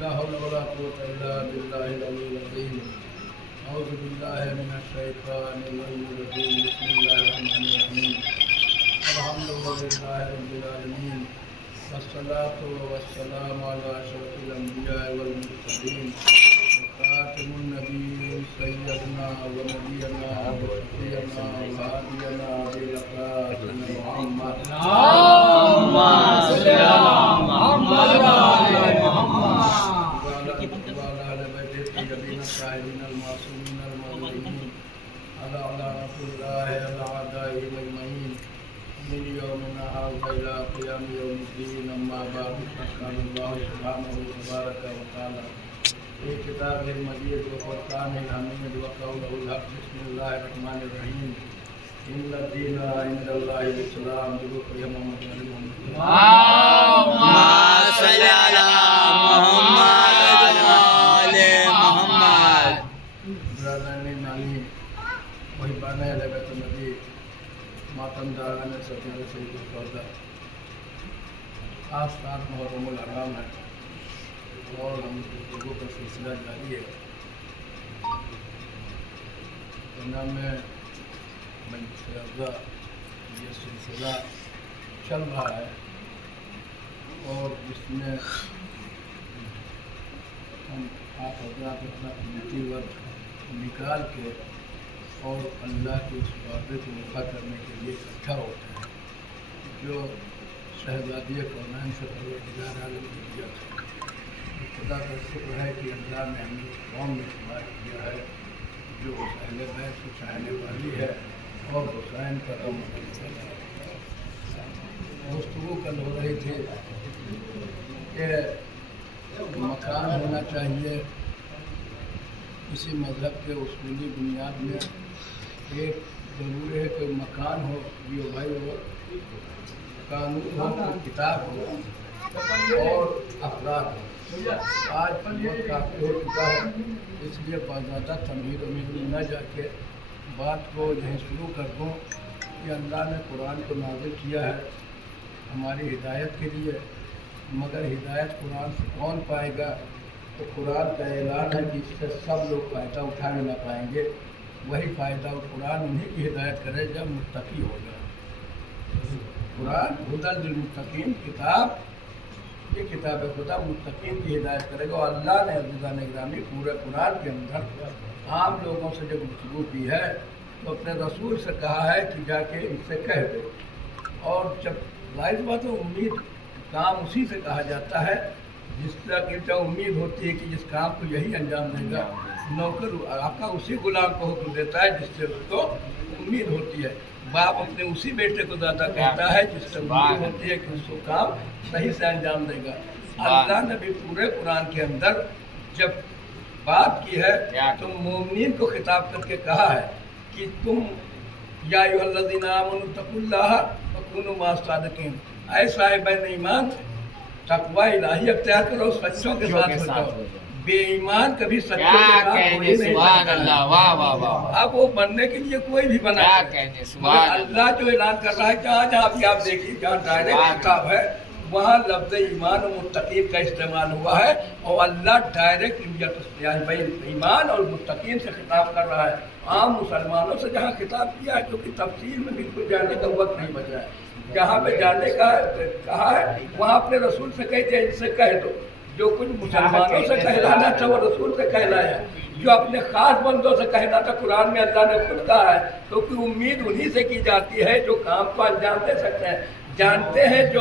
لا حول ولا قوة إلا بالله العلي العظيم أعوذ بالله من الشيطان الرجيم بسم الله الرحمن الرحيم الحمد لله رب العالمين والصلاة والسلام على أشرف الأنبياء والمرسلين وخاتم النبيين سيدنا ونبينا وشفيعنا وهادينا بلقاتنا محمد اللهم صل على محمد وعلى آل محمد وعلى آل بيت الطيبين الطاهرين المعصومين المظلومين على رسول الله الأعداء أجمعين من يومنا هذا إلى قيام يوم الدين أما بعد فقال الله سبحانه وتبارك وتعالى في كتابه المجيد وفرقانه الحميد وقوله الحق بسم الله الرحمن الرحيم إن الدين عند الله الإسلام بذكر محمد اللهم صل على محمد وعلى آل محمد. برادران نانی محبان اہل بیت النبی ماتم داران سطح سید الفردہ آج سات محرم الحرام ہے اور ہم لوگوں کا سلسلہ جاری ہے. نام میں مجلس افضا یہ سلسلہ چل رہا ہے اور جس میں ہم آپ حضرات اپنا قیمتی وقت نکال کے اور اللہ کے اس وعدے کو وفا کرنے کے لیے اکٹھا ہوتے ہیں جو شہزادی کونین سے پروردگار عالم نے دیا تھا. خدا کا شکر ہے کہ اللہ نے ہمیں اس قوم میں شمار کیا ہے جو اہل بیت کو چاہنے والی ہے اور حسین کا غم کرنے والا ہے. گفتگو کل ہو رہی تھی کہ مکان ہونا چاہیے کسی مذہب کے اصولی بنیاد میں. ایک ضروری ہے کہ مکان ہو یہ بھائی ہو قانون ہو کتاب ہو اور افراد ہو. آج وقت کافی ہو چکا ہے اس لیے باضابطہ تمہید امید میں نہ جا کے بات کو یہیں شروع کر دوں کہ اللہ نے قرآن کو نازل کیا ہے ہماری ہدایت کے لیے. مگر ہدایت قرآن سے کون پائے گا؟ تو قرآن کا اعلان ہے کہ اس سے سب لوگ فائدہ اٹھانے نہ پائیں گے. وہی فائدہ قرآن انہیں کی ہدایت کرے جب متقی ہوگا. قرآن ہدی للمتقین کتاب یہ کتاب خدا متقین کی ہدایت کرے گا. اور اللہ نے عزیزان گرامی پورے قرآن کے اندر عام لوگوں سے جب گفتگو کی ہے تو اپنے رسول سے کہا ہے کہ جا کے ان سے کہہ دو. اور جب ظاہر بات ہے امید کام اسی سے کہا جاتا ہے جس طرح کی امید ہوتی ہے کہ جس کام کو یہی انجام دے گا. نوکر آقا اسی غلام کو حکم دیتا ہے جس سے اس کو امید ہوتی ہے. باپ اپنے اسی بیٹے کو زیادہ کہتا ہے جس سے امید ہوتی ہے کہ اس کو کام صحیح سے انجام دے گا. اللہ نے بھی پورے قرآن کے اندر جب بات کی ہے تو مومنین کو خطاب کر کے کہا ہے کہ تم یا ایھا الذین آمنوا اتقوا اللہ وکونوا مع الصادقین. اے صاحبین ایمان تقوی الہی اختیار کرو سچوں کے ساتھ ہو جاؤ. بے ایمان کبھی سچوں کے ساتھ ہو ہی نہیں سکتا. اب وہ بننے کے لیے کوئی بھی بنا مگر اللہ جو اعلان کر رہا ہے جہاں جہاں بھی آپ دیکھیے جہاں ڈائریکٹ خطاب ہے وہاں لفظ ایمان و متقین کا استعمال ہوا ہے اور اللہ ڈائریکٹ ایمان اور متقین سے خطاب کر رہا ہے. عام مسلمانوں سے جہاں خطاب کیا ہے کیونکہ تفصیل میں بالکل جانے کا وقت نہیں بچا ہے. جہاں پہ جانے کا کہا ہے وہاں اپنے رسول سے کہتے ہیں ان سے کہہ دو. جو کچھ مسلمانوں سے کہلانا تھا وہ رسول سے کہلایا. جو اپنے خاص بندوں سے کہنا تھا قرآن میں اللہ نے خود کہا ہے کیونکہ امید انہی سے کی جاتی ہے جو کام کو انجام دے سکتے ہیں. جانتے ہیں جو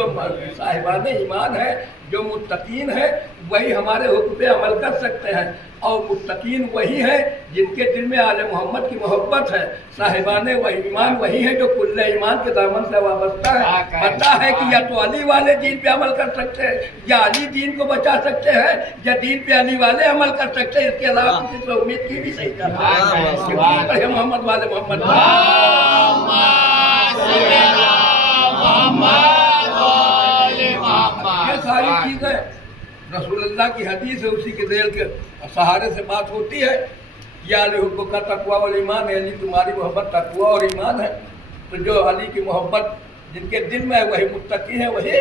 صاحبان ایمان ہے جو متقین ہے وہی ہمارے حکم پہ عمل کر سکتے ہیں. اور متقین وہی ہیں جن کے دل میں آل محمد کی محبت ہے. صاحبان ایمان وہی ہیں جو کل ایمان کے دامن سے وابستہ ہے. پتہ ہے کہ یا تو علی والے دین پہ عمل کر سکتے ہیں یا علی دین کو بچا سکتے ہیں یا دین پہ علی والے عمل کر سکتے ہیں. اس کے علاوہ کسی سے امید کی بھی نہیں کرتا. محمد والے محمد یہ ساری چیزیں رسول اللہ کی حدیث ہے اسی کے ذیل کے سہارے سے بات ہوتی ہے. یا علی حب کا تقویٰ والایمان ہے. علی تمہاری محبت تقویٰ اور ایمان ہے. تو جو علی کی محبت جن کے دل میں ہے وہی متقی ہیں وہی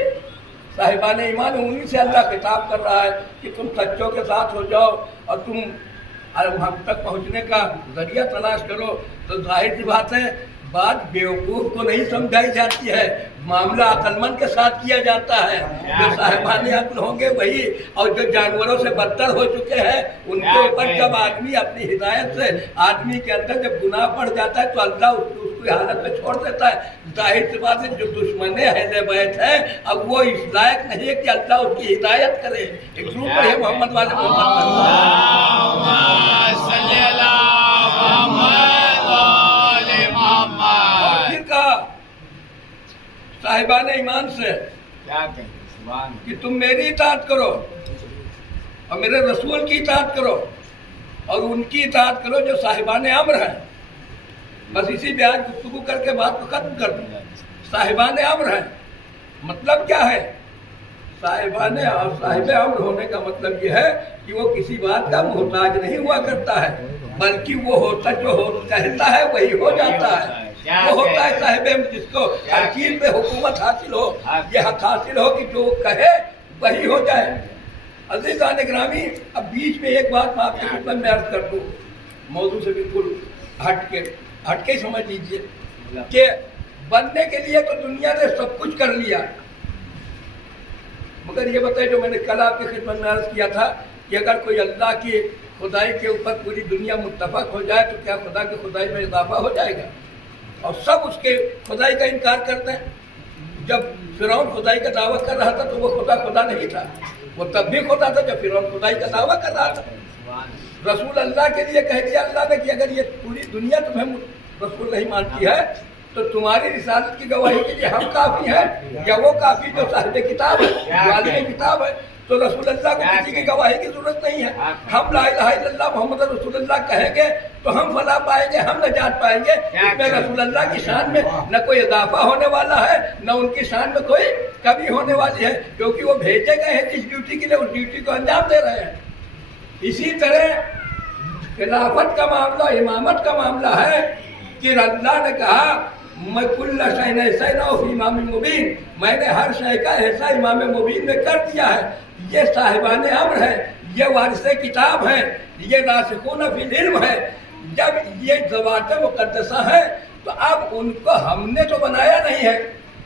साहिबान ईमान, उन्हीं से अल्लाह खिताब कर रहा है कि तुम सच्चों के साथ हो जाओ और तुम हम तक पहुंचने का जरिया तलाश करो। तो जाहिर सी बात है, बात बेवकूफ़ को नहीं समझाई जाती है, मामला अक्लमंद के साथ किया जाता है। जो साहिबान अक्ल होंगे वही, और जो जानवरों से बदतर हो चुके हैं उनके ऊपर जब आदमी अपनी हिदायत से आदमी के अंदर जब गुनाह बढ़ जाता है तो अल्लाह उसकी हालत में छोड़ देता है। जाहिर सी बात है, जो दुश्मन अहले बैत है अब वो इस लायक नहीं है कि अल्लाह उसकी हिदायत करे। एक ग्रुप है मोहम्मद वाले साहिबान ईमान से क्या कहें कि तुम मेरी इताअत करो और मेरे रसूल की इताअत करो और उनकी इताअत करो जो साहिबान अम्र हैं। बस इसी बयान गुफ्तगू करके बात को खत्म कर दूँ। साहिबान अम्र हैं मतलब क्या है? साहिबान और साहिब अम्र होने का मतलब ये है कि वो किसी बात का मोहताज नहीं हुआ करता है, बल्कि वो होता जो कहता है वही हो जाता है। वो होता है साहिब अम्र जिसको हर चीज में हुकूमत हासिल हो, ये हक हासिल हो कि जो कहे वही हो जाए। अज़ीज़ान ग्रामी, अब बीच में एक बात मैं आपके खिदमत में अर्ज कर दूँ, मौजू से बिल्कुल हट के ही समझ लीजिए कि बनने के लिए तो दुनिया ने सब कुछ कर लिया, मगर ये बताइए जो मैंने कल आपके खिदमत में अर्ज किया था कि अगर कोई अल्लाह की खुदाई के ऊपर पूरी दुनिया मुत्तफक हो जाए तो क्या खुदा की खुदाई में इजाफा हो जाएगा? और सब उसके खुदाई का इनकार करते हैं। जब फिरौन खुदाई का दावा कर रहा था तो वो खुदा नहीं था, वो तब भी खुदा था जब फिरौन खुदाई का दावा कर रहा था। रसूल अल्लाह के लिए कह दिया अल्लाह ने कि अगर ये पूरी दुनिया तुम्हें रसूल नहीं मानती है तो तुम्हारी रिसालत की गवाही के लिए हम काफ़ी हैं या वो काफ़ी जो साहिब किताब है, जो आलिम किताब है। तो रसूल अल्लाह को किसी की गवाही की जरूरत नहीं है। हम ला इलाहा इल्लल्लाह मोहम्मद रसूलुल्लाह कहेंगे तो हम फलाह पाएंगे, हम नजात पाएंगे। इसमें रसूल अल्लाह की शान में न कोई इजाफा होने वाला है, न उनकी शान में कोई कमी होने वाली है, क्योंकि वो भेजे गए हैं जिस ड्यूटी के लिए उस ड्यूटी को अंजाम दे रहे हैं। इसी तरह खिलाफत का मामला, इमामत का मामला है कि अल्लाह ने कहा मैं कुल्ला शैन ऐसा इमाम मुबीन, मैंने हर शय का ऐसा इमाम मुबीन में कर दिया है। ये साहिबान अम्र है, ये वारिस किताब है, ये रासिखून फिल इल्म है। जब ये ज़वात मुक़द्दसा है तो अब उनको हमने तो बनाया नहीं है,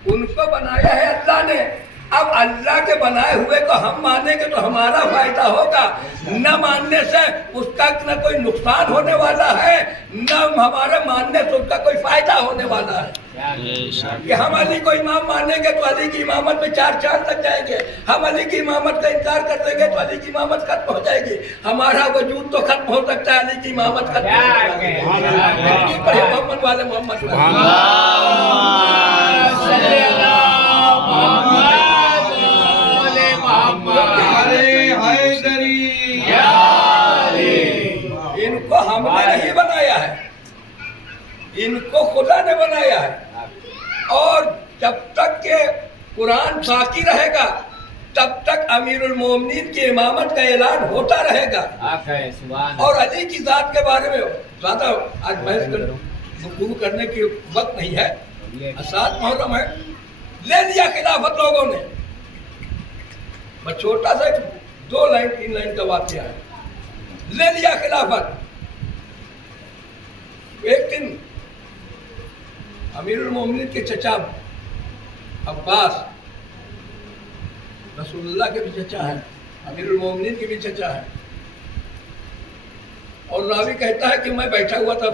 उनको बनाया है अल्लाह ने। अब अल्लाह के बनाए हुए को हम मानेंगे तो हमारा फायदा होगा, न मानने से उसका न कोई नुकसान होने वाला है, न हमारे मानने से उसका कोई फायदा होने वाला है। कि हम अली को इमाम मानेंगे तो अली की इमामत में 4 चांद लग जाएंगे, हम अली की इमामत का इनकार कर देंगे तो अली की इमामत खत्म हो जाएगी। हमारा वजूद तो खत्म हो सकता है, अली की इमामत खत्म हो जाएगी। मोहम्मद वाले मोहम्मद इनको हमने नहीं बनाया है, इनको खुदा ने बनाया है। और जब तक के कुरान बाकी रहेगा तब तक अमीरुल मोमिनीन की इमामत का ऐलान होता रहेगा। और अली की जात के बारे में ज़्यादा आज बहस गुफ्तगू करने की वक्त नहीं है। 7 मुहर्रम है, ले लिया खिलाफत लोगों ने। बस छोटा सा 2 लाइन 3 लाइन का वाक़या है, ले लिया खिलाफत। एक दिन अमीरुल मोमिनीन के चचा अब्बास, रसूलुल्लाह के भी चचा हैं, अमीरुल मोमिनीन के भी चचा हैं, और रावी कहता है कि मैं बैठा हुआ था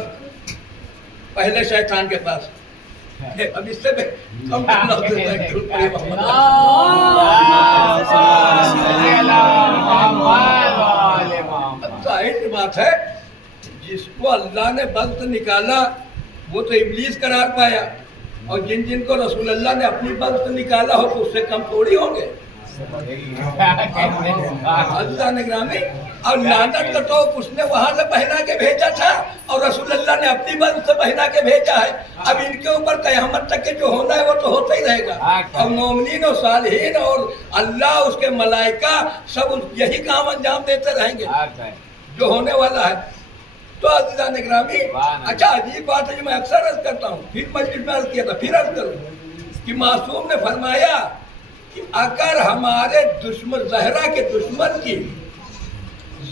पहले शैतान के पास। अब इससे कम जाहिर सी बात है, जिसको अल्लाह ने बख्त निकाला वो तो इब्लीस करार पाया, और जिन जिनको रसूल अल्लाह ने अपनी बख्त निकाला हो तो उससे कम थोड़ी होंगे। अल्लाह ने ग्रामी और लानत का तो उसने वहां से पहना के भेजा था और रसूल अल्लाह ने अपनी बख्त से पहना के भेजा है। अब इनके ऊपर क़यामत तक के जो होना है वो तो होता ही रहेगा। और मोमिनीन और सालिहीन और अल्लाह उसके मलाइका सब यही काम अंजाम देते रहेंगे जो होने वाला है। तो अज़ीज़ान ग्रामी, अच्छा अजीब बात है जो मैं अक्सर अर्ज करता हूँ, फिर मस्जिद में अर्ज किया था, फिर अर्ज करूँ कि मासूम ने फरमाया کہ اگر ہمارے دشمن زہرا کے دشمن کی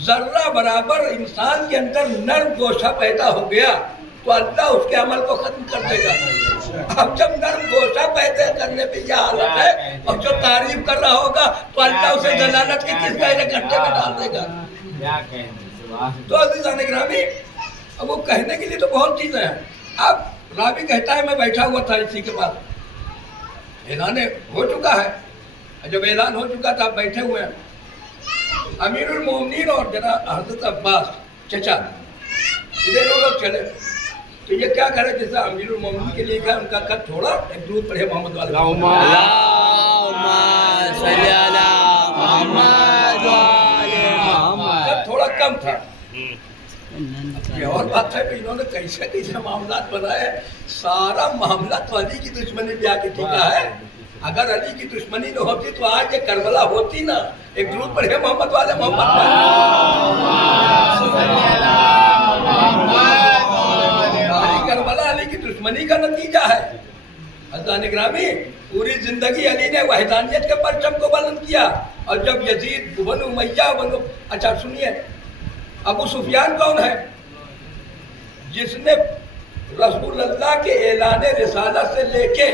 ذرہ برابر انسان کے اندر نرم گوشہ پیدا ہو گیا تو اللہ اس کے عمل کو ختم کر دے گا. اب جب نرم گوشہ پیدا کرنے پہ یہ حالت ہے اور جو تعریف کر رہا ہوگا تو اللہ اسے ضلالت کے کس پہلے گھنٹے میں ڈال دے گا. تو عزیزان گرامی اب وہ کہنے کے لیے تو بہت چیزیں ہیں. اب راوی کہتا ہے میں بیٹھا ہوا تھا اسی کے پاس, اعلان ہو چکا ہے, جب اعلان ہو چکا تھا بیٹھے ہوئے ہیں امیر المومنین اور جناب حضرت عباس چچا ادھر لوگ چلے تو یہ کیا کرے جیسا امیر المومنین کے لیے کہا ان کا خط چھوڑا ایک درود پڑھے محمد والے اللہم صلی علی محمد خط تھوڑا کم تھا. یہ اور بات ہے کہ انہوں نے کیسے کیسے معاملات بنائے. سارا معاملہ تو علی کی دشمنی پہ آ کے ٹھیکا ہے. اگر علی کی دشمنی نہ ہوتی تو آج یہ کربلا ہوتی نا. ایک درود پڑھے محمد والے محمد علی کربلا علی کی دشمنی کا نتیجہ ہے. حضرات گرامی پوری زندگی علی نے وحدانیت کے پرچم کو بلند کیا. اور جب یزید بن امیہ اچھا سنیے, ابو سفیان کون ہے؟ جس نے رسول اللہ کے اعلان رسالت سے لے کے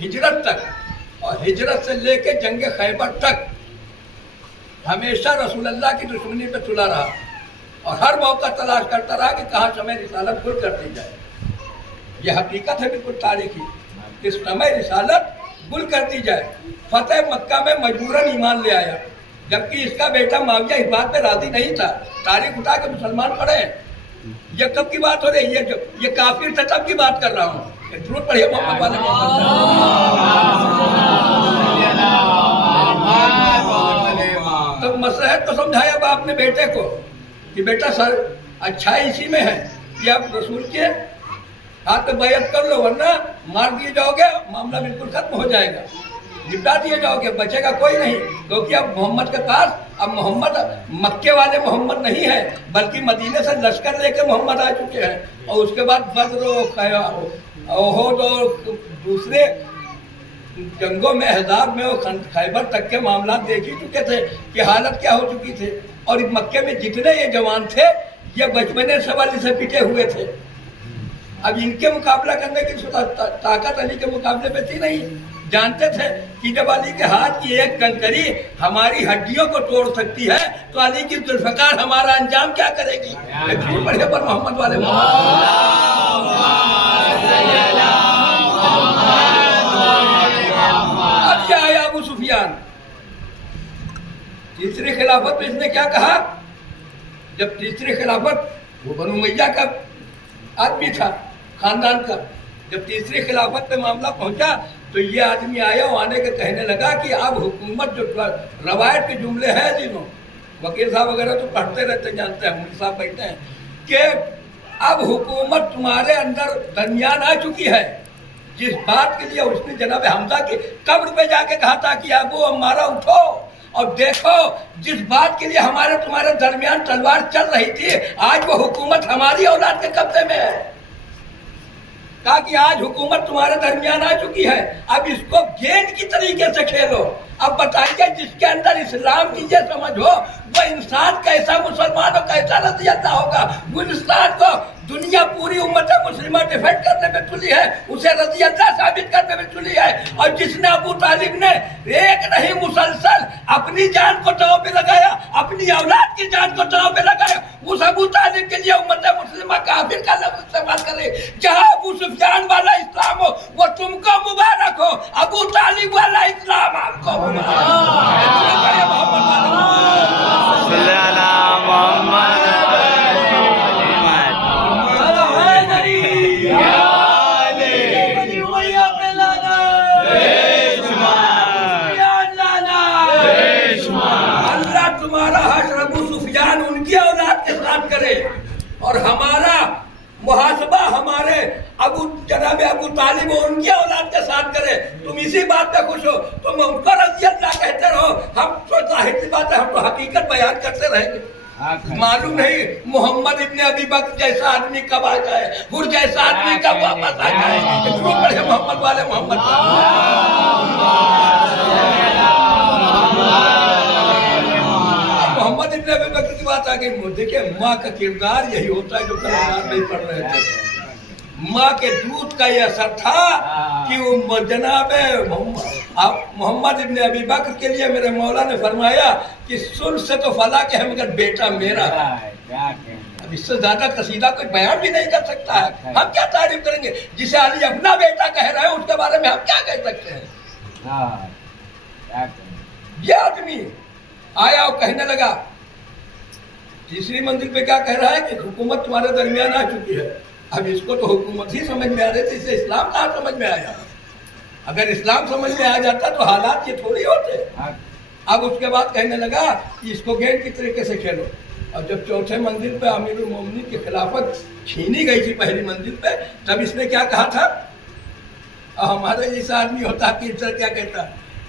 ہجرت تک اور ہجرت سے لے کے جنگ خیبر تک ہمیشہ رسول اللہ کی دشمنی پہ تلا رہا اور ہر موقع تلاش کرتا رہا کہ کہاں سمے رسالت گل کر دی جائے. یہ حقیقت ہے بالکل تاریخی, اس سمے رسالت گل کر دی جائے. فتح مکہ میں مجبوراً ایمان لے آیا جبکہ اس کا بیٹا معاویہ اس بات پہ راضی نہیں تھا. تاریخ اٹھا کے مسلمان پڑھے. یہ کب کی بات ہو رہی ہے؟ یہ کافر تھا تب کی بات کر رہا ہوں. ضرور پڑھیے محمد والے تو مصلحت کو سمجھایا باپ نے بیٹے کو کہ بیٹا سر اچھائی اسی میں ہے کہ آپ رسول کے ہاتھ میں بیعت کر لو ورنہ مار دیے جاؤ گے, معاملہ بالکل ختم ہو جائے گا, نپٹا دیے جاؤ گے, بچے گا کوئی نہیں. کیونکہ اب محمد کے پاس اب محمد مکے والے محمد نہیں ہے بلکہ مدینے سے لشکر لے کے محمد آ چکے ہیں. اور اس کے بعد بدر و احد اور دوسرے جنگوں میں احزاب میں اور خیبر تک کے معاملات دیکھ ہی چکے تھے کہ حالت کیا ہو چکی تھی. اور مکے میں جتنے یہ جوان تھے یہ بچپنے سے والی سے پٹے ہوئے تھے. اب ان کے مقابلہ کرنے کی طاقت علی کے مقابلے میں تھی نہیں. جانتے تھے کہ جب علی کے ہاتھ کی ایک کنکری ہماری ہڈیوں کو توڑ سکتی ہے تو علی کی ذوالفقار ہمارا انجام کیا کرے گی. پڑھے پر محمد والے اب یہ آیا ابو سفیان. تیسری خلافت میں اس نے کیا کہا؟ جب تیسری خلافت وہ بنو امیہ کا آدمی تھا خاندان کا, جب تیسری خلافت پہ معاملہ پہنچا تو یہ آدمی آیا اور آنے کے کہنے لگا کہ اب حکومت جو روایت کے جملے ہیں جنہوں وکیل صاحب وغیرہ تو پڑھتے رہتے جانتے ہیں, مفتی صاحب بیٹھتے ہیں کہ اب حکومت تمہارے اندر درمیان آ چکی ہے. جس بات کے لیے اس نے جناب حمزہ کی قبر پہ جا کے کہا تھا کہ ابو ہمارا اٹھو اور دیکھو, جس بات کے لیے ہمارے تمہارے درمیان تلوار چل رہی تھی آج وہ حکومت ہماری اولاد کے قبضے میں ہے. کہا کہ آج حکومت تمہارے درمیان آ چکی ہے, اب اس کو گیند کی طریقے سے کھیلو. اب بتائیے جس کے اندر اسلام کی یہ سمجھ ہو وہ انسان کیسا مسلمان ہو, کیسا رضی اللہ ہوگا. وہ انسان کو دنیا پوری امت مسلمہ ڈیفینڈ کرنے میں تلی ہے, اسے رضی اللہ ثابت کرنے میں تلی ہے. اور جس نے ابو طالب نے ایک نہیں مسلسل اپنی جان کو داؤ پہ لگایا, اپنی اولاد کی جان کو داؤ پہ لگایا, اس ابو طالب کے لیے امت مسلمہ کافر کا لفظ استعمال کرے. جہاں ابو سفیان والا اسلام ہو وہ تم کو مبارک ہو, ابو طالب والا اسلام آپ کو مبارک. اللہ تمہارا حشر ابو سفیان ان کی اولاد کے ساتھ کرے اور ہمارا محاسبہ ہمارے جناب ابو طالب و ان کی اولاد کے ساتھ کرے. تم اسی بات پہ خوش ہو, تم ان کو رضی اللہ کہتے رہو, ہم تو ظاہر سی بات ہے ہم تو حقیقت بیان کرتے رہیں گے. معلوم نہیں محمد ابن ابی بکر جیسا آدمی کب آ جائے, حر جیسا آدمی کب واپس آ جائے. محمد والے محمد मोहम्मद इब्न अबी बकर की बात आ गई। देखिए माँ का किरदार यही होता है जो कलमात नहीं पढ़ रहे थे। माँ के दूध का ये असर था कि वो जनाब मोहम्मद इब्न अबी बकर के लिए मेरे मौला ने फरमाया कि सुन से तो फला के है मगर बेटा मेरा है। अब इससे ज्यादा कसीदा कोई बयान भी नहीं कर सकता है। हम क्या तारीफ करेंगे? जिसे अली अपना बेटा कह रहे हैं उसके बारे में हम क्या कह सकते हैं? ये आदमी आया और कहने लगा, तीसरी मंजिल पे क्या कह रहा है कि हुकूमत तुम्हारे दरमियान आ चुकी है। अब इसको तो हुकूमत ही समझ में आ रही थी, इसे इस्लाम कहाँ समझ में आया? अगर इस्लाम समझ में आ जाता तो हालात ये थोड़ी होते। अब उसके बाद कहने लगा कि इसको गेंद की तरीके से खेलो। और जब चौथे मंजिल पे अमीरुल मोमिनीन की खिलाफत छीनी गई थी पहली मंजिल पे, तब इसने क्या कहा था? और हमारे जैसा आदमी होता कि इससे क्या कहता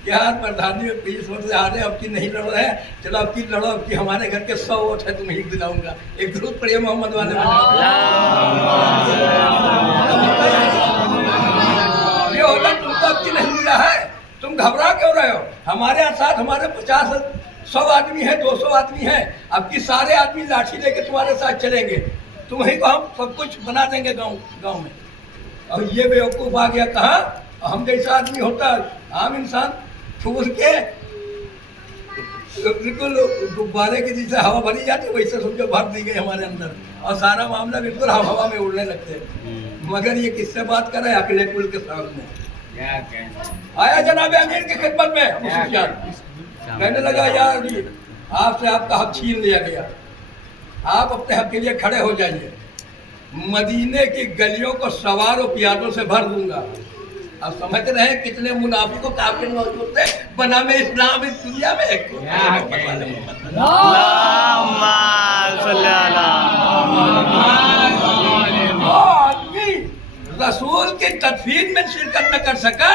यार प्रधानी में 20 वोट से हारे, अब की नहीं लड़ रहे हैं, चलो अब की लड़ो, अब की हमारे घर के 100 वोट है, तुम्हें दिलाऊंगा। एक दुरूद पढ़िए मोहम्मद वाले। ये होता तुमको अब की नहीं मिला है, तुम घबरा क्यों रहे हो? हमारे साथ हमारे 50-100 आदमी है, 200 आदमी है, अब की सारे आदमी लाठी लेके तुम्हारे साथ चलेंगे, तुम्हें को हम सब कुछ बना देंगे गाँव में। और ये बेवकूफ़ आ गया कहाँ? हम जैसा आदमी होता आम इंसान फूल के बिल्कुल गुब्बारे के जैसे हवा भरी जाती है वैसे समझो भर दी गई हमारे अंदर, और सारा मामला बिल्कुल हवा में उड़ने लगते हैं। मगर ये किससे बात कर रहे हैं? अकेले कुल के सामने आया जनाब अमीर की खिदमत में। कहने लगा यार आपसे आपका हक छीन लिया गया, आप अपने हक के लिए खड़े हो जाइए, मदीने की गलियों को सवारों प्यादों से भर दूंगा। अब समझ रहे हैं कितने मुनाफिक काफिर मौजूद थे बना में इस्लाम इस दुनिया में। आदमी रसूल की तदफीन में शिरकत न कर सका,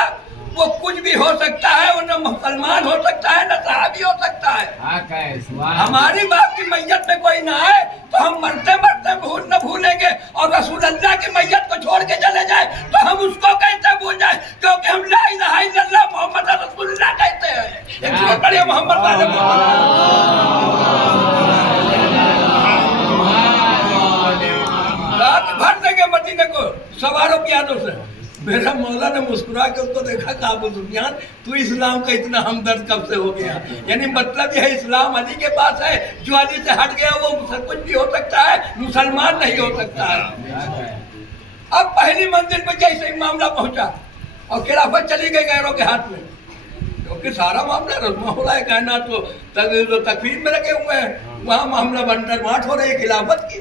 वो कुछ भी हो सकता है, वो न मुसलमान हो सकता है न सहाबी हो सकता है। हमारी बाप की मैयत में कोई ना आए तो हम मरते मरते न भूलेंगे, और रसूल अल्लाह की मैयत को छोड़ के चले जाए तो हम उसको कैसे भूल जाए? क्योंकि हम ला इलाहा इल्लल्लाह मोहम्मद रसूलुल्लाह कहते हैं। एक जोर पढ़िए मोहम्मद वाले रात भर देंगे मदीने को सवारों की यादों से। मेरा मौला ने मुस्कुरा के उसको देखा कि अबू सुफियान तू इस्लाम का इतना हमदर्द कब से हो गया? यानी मतलब यह इस्लाम अली के पास है, जो अली से हट गया वो कुछ भी हो सकता है, मुसलमान नहीं हो सकता है। अब पहली मंजिल पर जैसे ही मामला पहुंचा और खिलाफत चली गई गैरों के हाथ में, क्योंकि सारा मामला रस्मा हो रहा है, कहना तो तकफीर में रखे हुए हैं, वहाँ मामला बंटर बांट हो रही है खिलाफत की।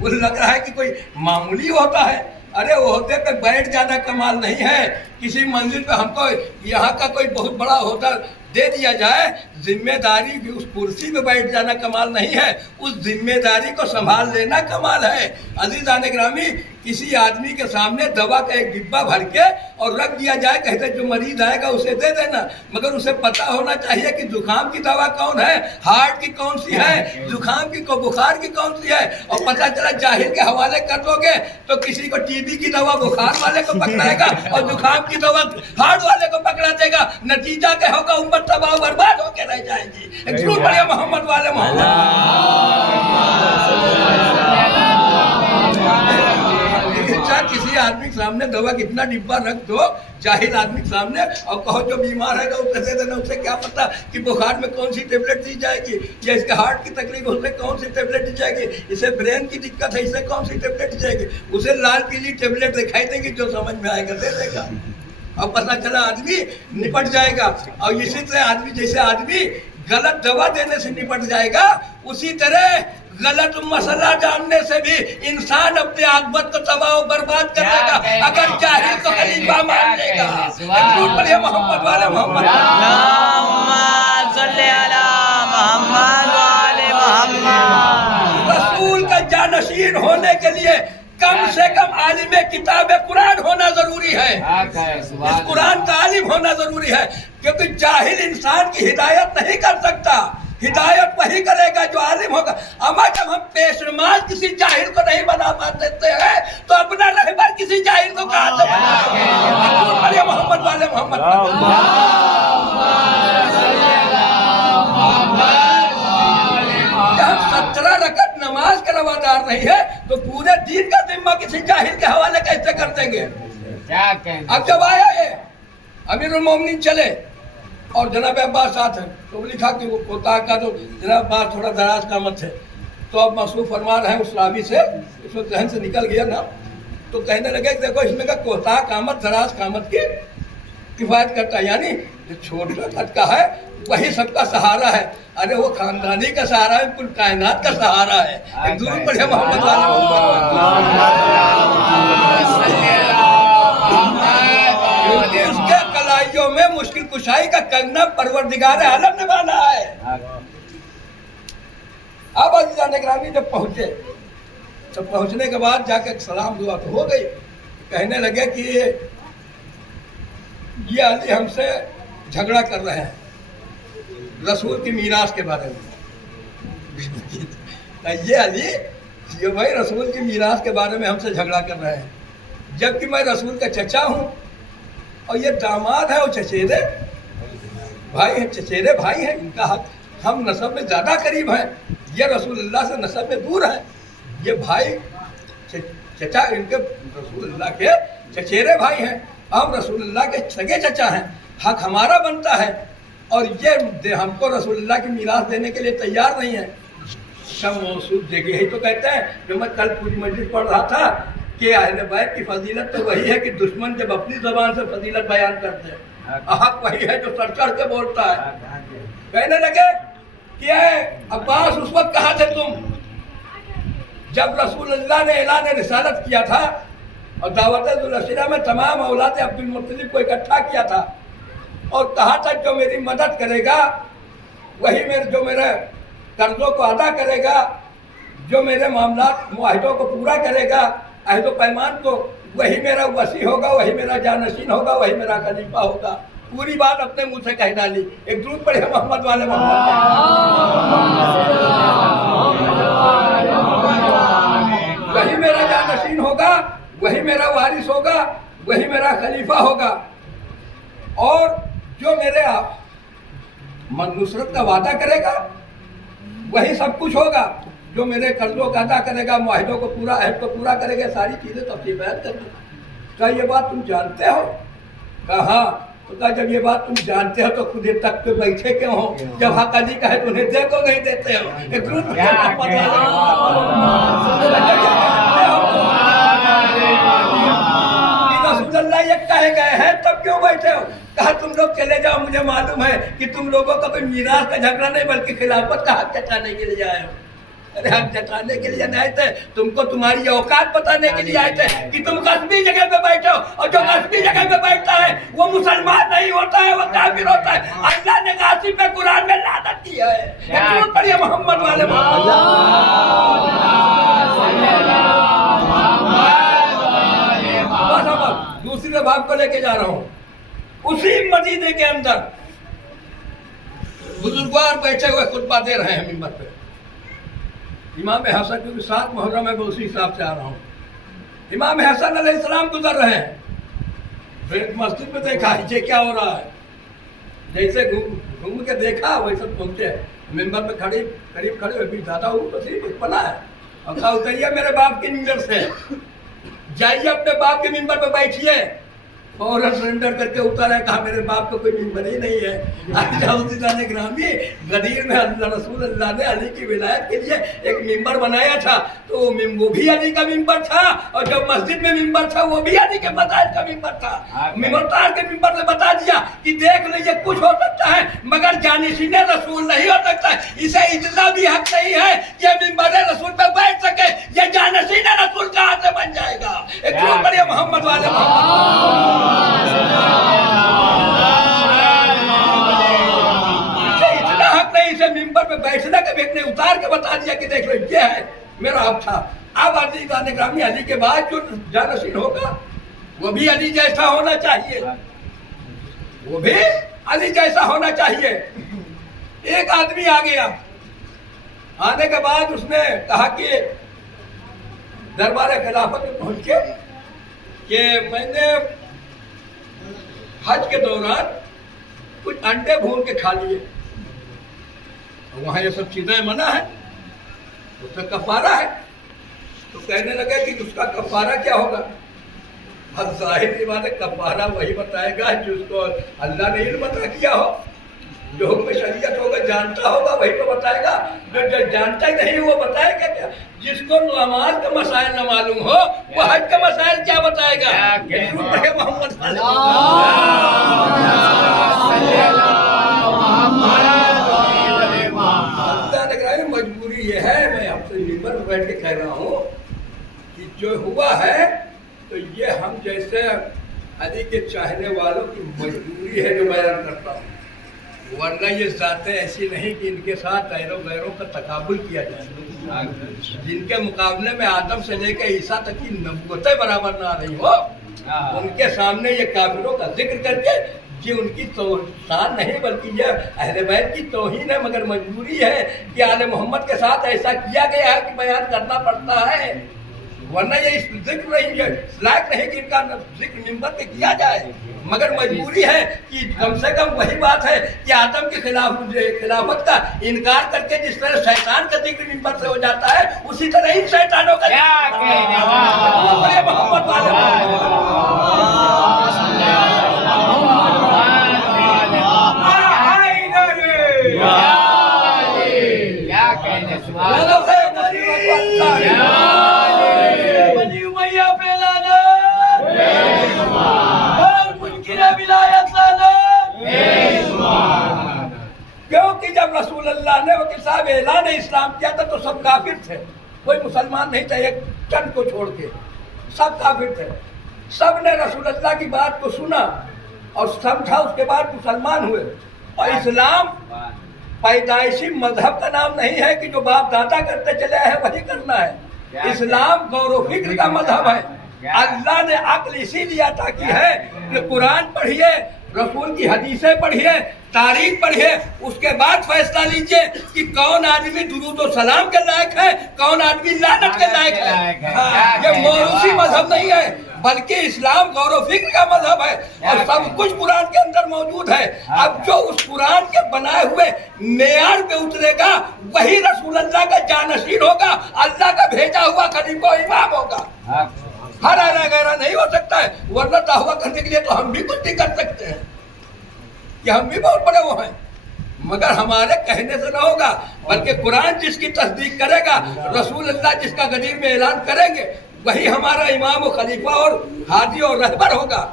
मुझे लग रहा है कि कोई मामूली होता है। अरे होते पे बैठ जाना कमाल नहीं है, किसी मंजिल पे हमको यहाँ का कोई बहुत बड़ा होटल दे दिया जाए, जिम्मेदारी भी उस कुर्सी पे बैठ जाना कमाल नहीं है, उस जिम्मेदारी को संभाल लेना कमाल है। अजीज़ान ग्रामी, किसी आदमी के सामने दवा का एक डिब्बा भर के और रख दिया जाए, कहते जो मरीज आएगा उसे दे देना, मगर उसे पता होना चाहिए कि जुकाम की दवा कौन है, हार्ट की कौन सी है, जुकाम की बुखार की कौन सी है। और पता चला जाहिल के हवाले कर दोगे तो किसी को टीबी की दवा बुखार वाले को पकड़ाएगा और जुकाम की दवा हार्ट वाले को पकड़ा देगा। नतीजा क्या होगा? उम्मत तबाह बर्बाद होकर रह जाएगी। एक जरूर पढ़िए मोहम्मद वाले मोहम्मद। किसी आदमी के सामने दवा कितना डिब्बा रख दो जाहिल आदमी के सामने और कहो जो बीमार है उसे दे देना, उसे क्या पता कि बुखार में कौन सी टेबलेट दी जाएगी, या इसके हार्ट की तकलीफ उसे कौन सी टेबलेट दी जाएगी, इसे ब्रेन की दिक्कत है इसे कौन सी टेबलेट दी जाएगी। उसे लाल पीली टेबलेट दिखाई देगी, जो समझ में आएगा दे देगा, और पता चला आदमी निपट जाएगा। और इसी तरह आदमी जैसे आदमी गलत दवा देने से निपट जाएगा, उसी तरह गलत मसला जानने से भी इंसान अपने आकबत को तबाह बर्बाद कर देगा अगर जाहिल को खलीफा मान लेगा। मोहम्मद वाले मोहम्मद रसूल का जानशीन होने के लिए कम से कम आलिम किताब कुरान होना जरूरी है। इस कुरान का आलिम होना जरूरी है, क्योंकि जाहिल इंसान की हिदायत नहीं कर सकता, हिदायत वही करेगा जो आलिम होगा। अमा जब हम पेशनमाज किसी जाहिल को नहीं बना पाते हैं तो अपना रहबर किसी जाहिल को कहाँ से बनाएंगे? मोहम्मद वाले मोहम्मद रवादार नहीं है तो पूरे दीन का जिम्मा किसी जाहिल के हवाले कैसे कर देंगे? क्या कहें? अब जब आया ये अमीरुल मोमिनीन चले और जनाब अब्बास साथ हैं, तो लिखा कि वो कोता का तो जनाब अब्बास थोड़ा दराज का मत है, तो अब मसूफ फरमा रहे हैं उस रावी से, उसमें जहन से निकल गया ना, तो कहने लगे कि देखो इसमें का कोता कामत दराज कामत की किफायत करता है, यानी जो छोटा कद का है वही सबका सहारा है। अरे वो खानदानी का सहारा है, कुल कायनात का सहारा है। एक दूर पर है मोहम्मद क्योंकि उसके कलाइयों में मुश्किल कुशाई का कंगना परवरदिगार आलम ने बांधा है। अब अज़ीज़ान गिरामी जब पहुंचे तो पहुंचने के बाद जाकर सलाम दुआ तो हो गई, कहने लगे कि ये अली हमसे झगड़ा कर रहे हैं रसूल की मीरास के बारे में। ये अली ये भाई रसूल की मीरास के बारे में हमसे झगड़ा कर रहे हैं, जबकि मैं रसूल का चचा हूँ और ये दामाद है और चचेरे भाई हैं, चचेरे भाई हैं, इनका हक हम नसब में ज़्यादा करीब हैं, ये रसूलुल्लाह से नसब में दूर हैं। ये भाई चचा इनके रसूलुल्लाह के चचेरे भाई हैं, हम रसूलुल्लाह के सगे चचा हैं, हक हमारा बनता है और ये हमको रसूलुल्लाह की मीरास देने के लिए तैयार नहीं है। सब मौसूफ जगह यही तो कहते हैं, जो मैं कल पूरी मस्जिद पढ़ रहा था कि अहले बैत की फजीलत तो वही है कि दुश्मन जब अपनी ज़बान से फजीलत बयान करते हैं, हक वही है जो सर चढ़ के बोलता है। कहने लगे कि अब्बास उस वक्त कहाँ थे तुम जब रसूलुल्लाह ने ऐलान रिसालत किया था और दावत-उल-अशरा में तमाम औलाद अब्दुल मुत्तलिब को इकट्ठा किया था और कहा था जो मेरी मदद करेगा वही जो मेरे कर्जों को अदा करेगा, जो मेरे मामलात मुआहिदों को पूरा करेगा, अहद पैमान को, वही मेरा वसी होगा, वही मेरा जानशीन होगा, वही मेरा खलीफा होगा। पूरी बात अपने मुंह से कह डाली। एक दूर पढ़े मोहम्मद वाले मोहम्मद, वही मेरा जानशीन होगा, वही मेरा वारिस होगा, वही मेरा खलीफा होगा और जो मेरे नुसरत का वादा करेगा वही सब कुछ होगा, जो मेरे कर्जों का अदा करेगा, मुआहिदों को पूरा अहद को पूरा करेगा, सारी चीज़ें तफसील बयान कर दी। क्या ये बात तुम जानते हो? कहा हाँ। तो कहा जब ये बात तुम जानते हो तो खुद तक पे बैठे क्यों हो? जब हक अली का है तो उन्हें देखो नहीं देते हो? रसूलुल्लाह ये कहे गए हैं तब क्यों बैठे हो? कहा तुम लोग चले जाओ, मुझे मालूम है कि तुम लोगों का कोई मीरास का झगड़ा नहीं बल्कि खिलाफत का हक जताने के लिए आए हो। अरे हक जताने के लिए नहीं थे, तुमको तुम्हारी औकात बताने के लिए आए थे कि तुम कस्बी जगह पे बैठो और जो कस्बी जगह पे बैठता है वो मुसलमान नहीं होता है, वो काफिर होता है। अल्लाह ने गासिब में कुरान में लानत की है। क्यों पढ़िए मोहम्मद वाले दूसरे भाग को लेके जा रहा हूँ। उसी मदीने के अंदर बुजुर्गवार बैठे हुए खुतबा दे रहे हैं मिंबर पे। इमाम हसन, क्योंकि 7 मुहर्रम है मैं उसी हिसाब से आ रहा हूँ। इमाम हसन अलैहिस्सलाम गुजर रहे हैं, फिर मस्जिद में देखा ये क्या हो रहा है, जैसे घूम के देखा वैसे पहुंचे मिंबर पे करीब खड़े हुए दादा तो सिर्फ बना है और कहा उतरिए मेरे बाप के मिंबर से, जाइए अपने बाप के मिंबर पे बैठिए। और सरेंडर करके उतर है, कहा मेरे बाप को कोई मिंबर ही नहीं है। अज़ीज़ान गिरामी गदीर में अल्लाह रसूलुल्लाह ने अली की विलायत के लिए एक मिंबर बनाया था, तो वो भी अली का मिंबर था और जो मस्जिद में मिंबर था वो भी अली के मसाजिद का मिंबर था। मिंबर के मिंबर से बता दिया कि देख लीजिए कुछ हो सकता है मगर जानिशीने रसूल नहीं हो सकता है। इसे इतना भी हक नहीं है कि मिंबर रसूल पे बैठ सके, ये जानिशीने रसूल कहाँ से बन जाएगा? एक बहुत बढ़िया मोहम्मद वाले इतना हक नहीं, इसे मिंबर पे बैठने के एक ने उतार के बता दिया कि देख लो ये है मेरा हक था। अब अज़ीज़ान गिरामी अली के बाद जो जानशीन होगा वो भी अली जैसा होना चाहिए, वो भी अली जैसा होना चाहिए। एक आदमी आ गया, आने के बाद उसने कहा कि दरबार खिलाफत में पहुंच के कि मैंने हज के दौरान कुछ अंडे भून के खा लिए, वहाँ ये सब चीज़ें मना है, उससे कफारा है। تو کہنے لگے کہ اس کا کفارہ کیا ہوگا؟ اب ظاہر سی بات ہے کفارہ وہی بتائے گا جس کو اللہ نے علم عطا کیا ہو، جو حکم شریعت ہوگا جانتا ہوگا وہی تو بتائے گا، جو جانتا ہی نہیں وہ بتائے گا کیا؟ جس کو نماز کا مسائل نہ معلوم ہو وہ حج کا مسائل کیا بتائے گا؟ ضرور پڑھے محمد صلی اللہ علیہ وسلم۔ مجبوری یہ ہے، میں آپ سے ممبر پر بیٹھ کے کہہ رہا ہوں کہ جو ہوا ہے تو یہ ہم جیسے علی کے چاہنے والوں کی مجبوری ہے جو بیان کرتا ہوں، ورنہ یہ ذاتیں ایسی نہیں کہ ان کے ساتھ غیروں کا تقابل کیا جائے، جن کے مقابلے میں آدم سے لے کے عیسیٰ تک کی نبوتیں برابر نہ آ رہی ہو، ان کے سامنے یہ کافروں کا ذکر کر کے یہ ان کی شان نہیں بلکہ یہ اہل بیت کی توہین ہے، مگر مجبوری ہے کہ آل محمد کے ساتھ ایسا کیا گیا ہے کہ بیان کرنا پڑتا ہے، ورنہ یہ اس ذکر نہیں ہے، لائق نہیں کہ ان کا ذکر ممبر پہ کیا جائے، مگر مجبوری ہے کہ کم سے کم وہی بات ہے کہ آدم کے خلافت کا انکار کر کے جس طرح شیطان کا ذکر ممبر سے ہو جاتا ہے اسی طرح ان شیطانوں کا محمد کیونکہ جب رسول اللہ نے وکیل صاحب اعلان اسلام کیا تھا تو سب کافر تھے، کوئی مسلمان نہیں تھا، ایک چند کو چھوڑ کے سب کافر تھے، سب نے رسول اللہ کی بات کو سنا اور سمجھا، اس کے بعد مسلمان ہوئے۔ اور اسلام پیدائشی مذہب کا نام نہیں ہے کہ جو باپ دادا کرتے چلے ہیں وہی کرنا ہے، اسلام غور و فکر کا مذہب ہے۔ اللہ نے عقل اسی لیے عطا کی ہے کہ قرآن پڑھیے، رسول کی حدیثیں پڑھیے، تاریخ پڑھیے، اس کے بعد فیصلہ لیجئے کہ کون آدمی درود و سلام کے لائق ہے، کون آدمی لعنت کے لائق ہے۔ یہ موروثی مذہب نہیں ہے بلکہ اسلام غور و فکر کا مذہب ہے اور سب کچھ قرآن کے اندر موجود ہے۔ اب جو اس قرآن کے بنائے ہوئے معیار پہ اترے گا وہی رسول اللہ کا جانشین ہوگا، اللہ کا بھیجا ہوا خلیفہ و امام ہوگا۔ ہر غیرہ نہیں ہو سکتا ہے، ورنہ دعویٰ کرنے کے لیے تو ہم بھی کچھ نہیں کر سکتے ہیں کہ ہم بھی بہت بڑے وہ ہیں، مگر ہمارے کہنے سے نہ ہوگا بلکہ قرآن جس کی تصدیق کرے گا، رسول اللہ جس کا غدیر میں اعلان کریں گے وہی ہمارا امام و خلیفہ اور ہادی اور رہبر ہوگا۔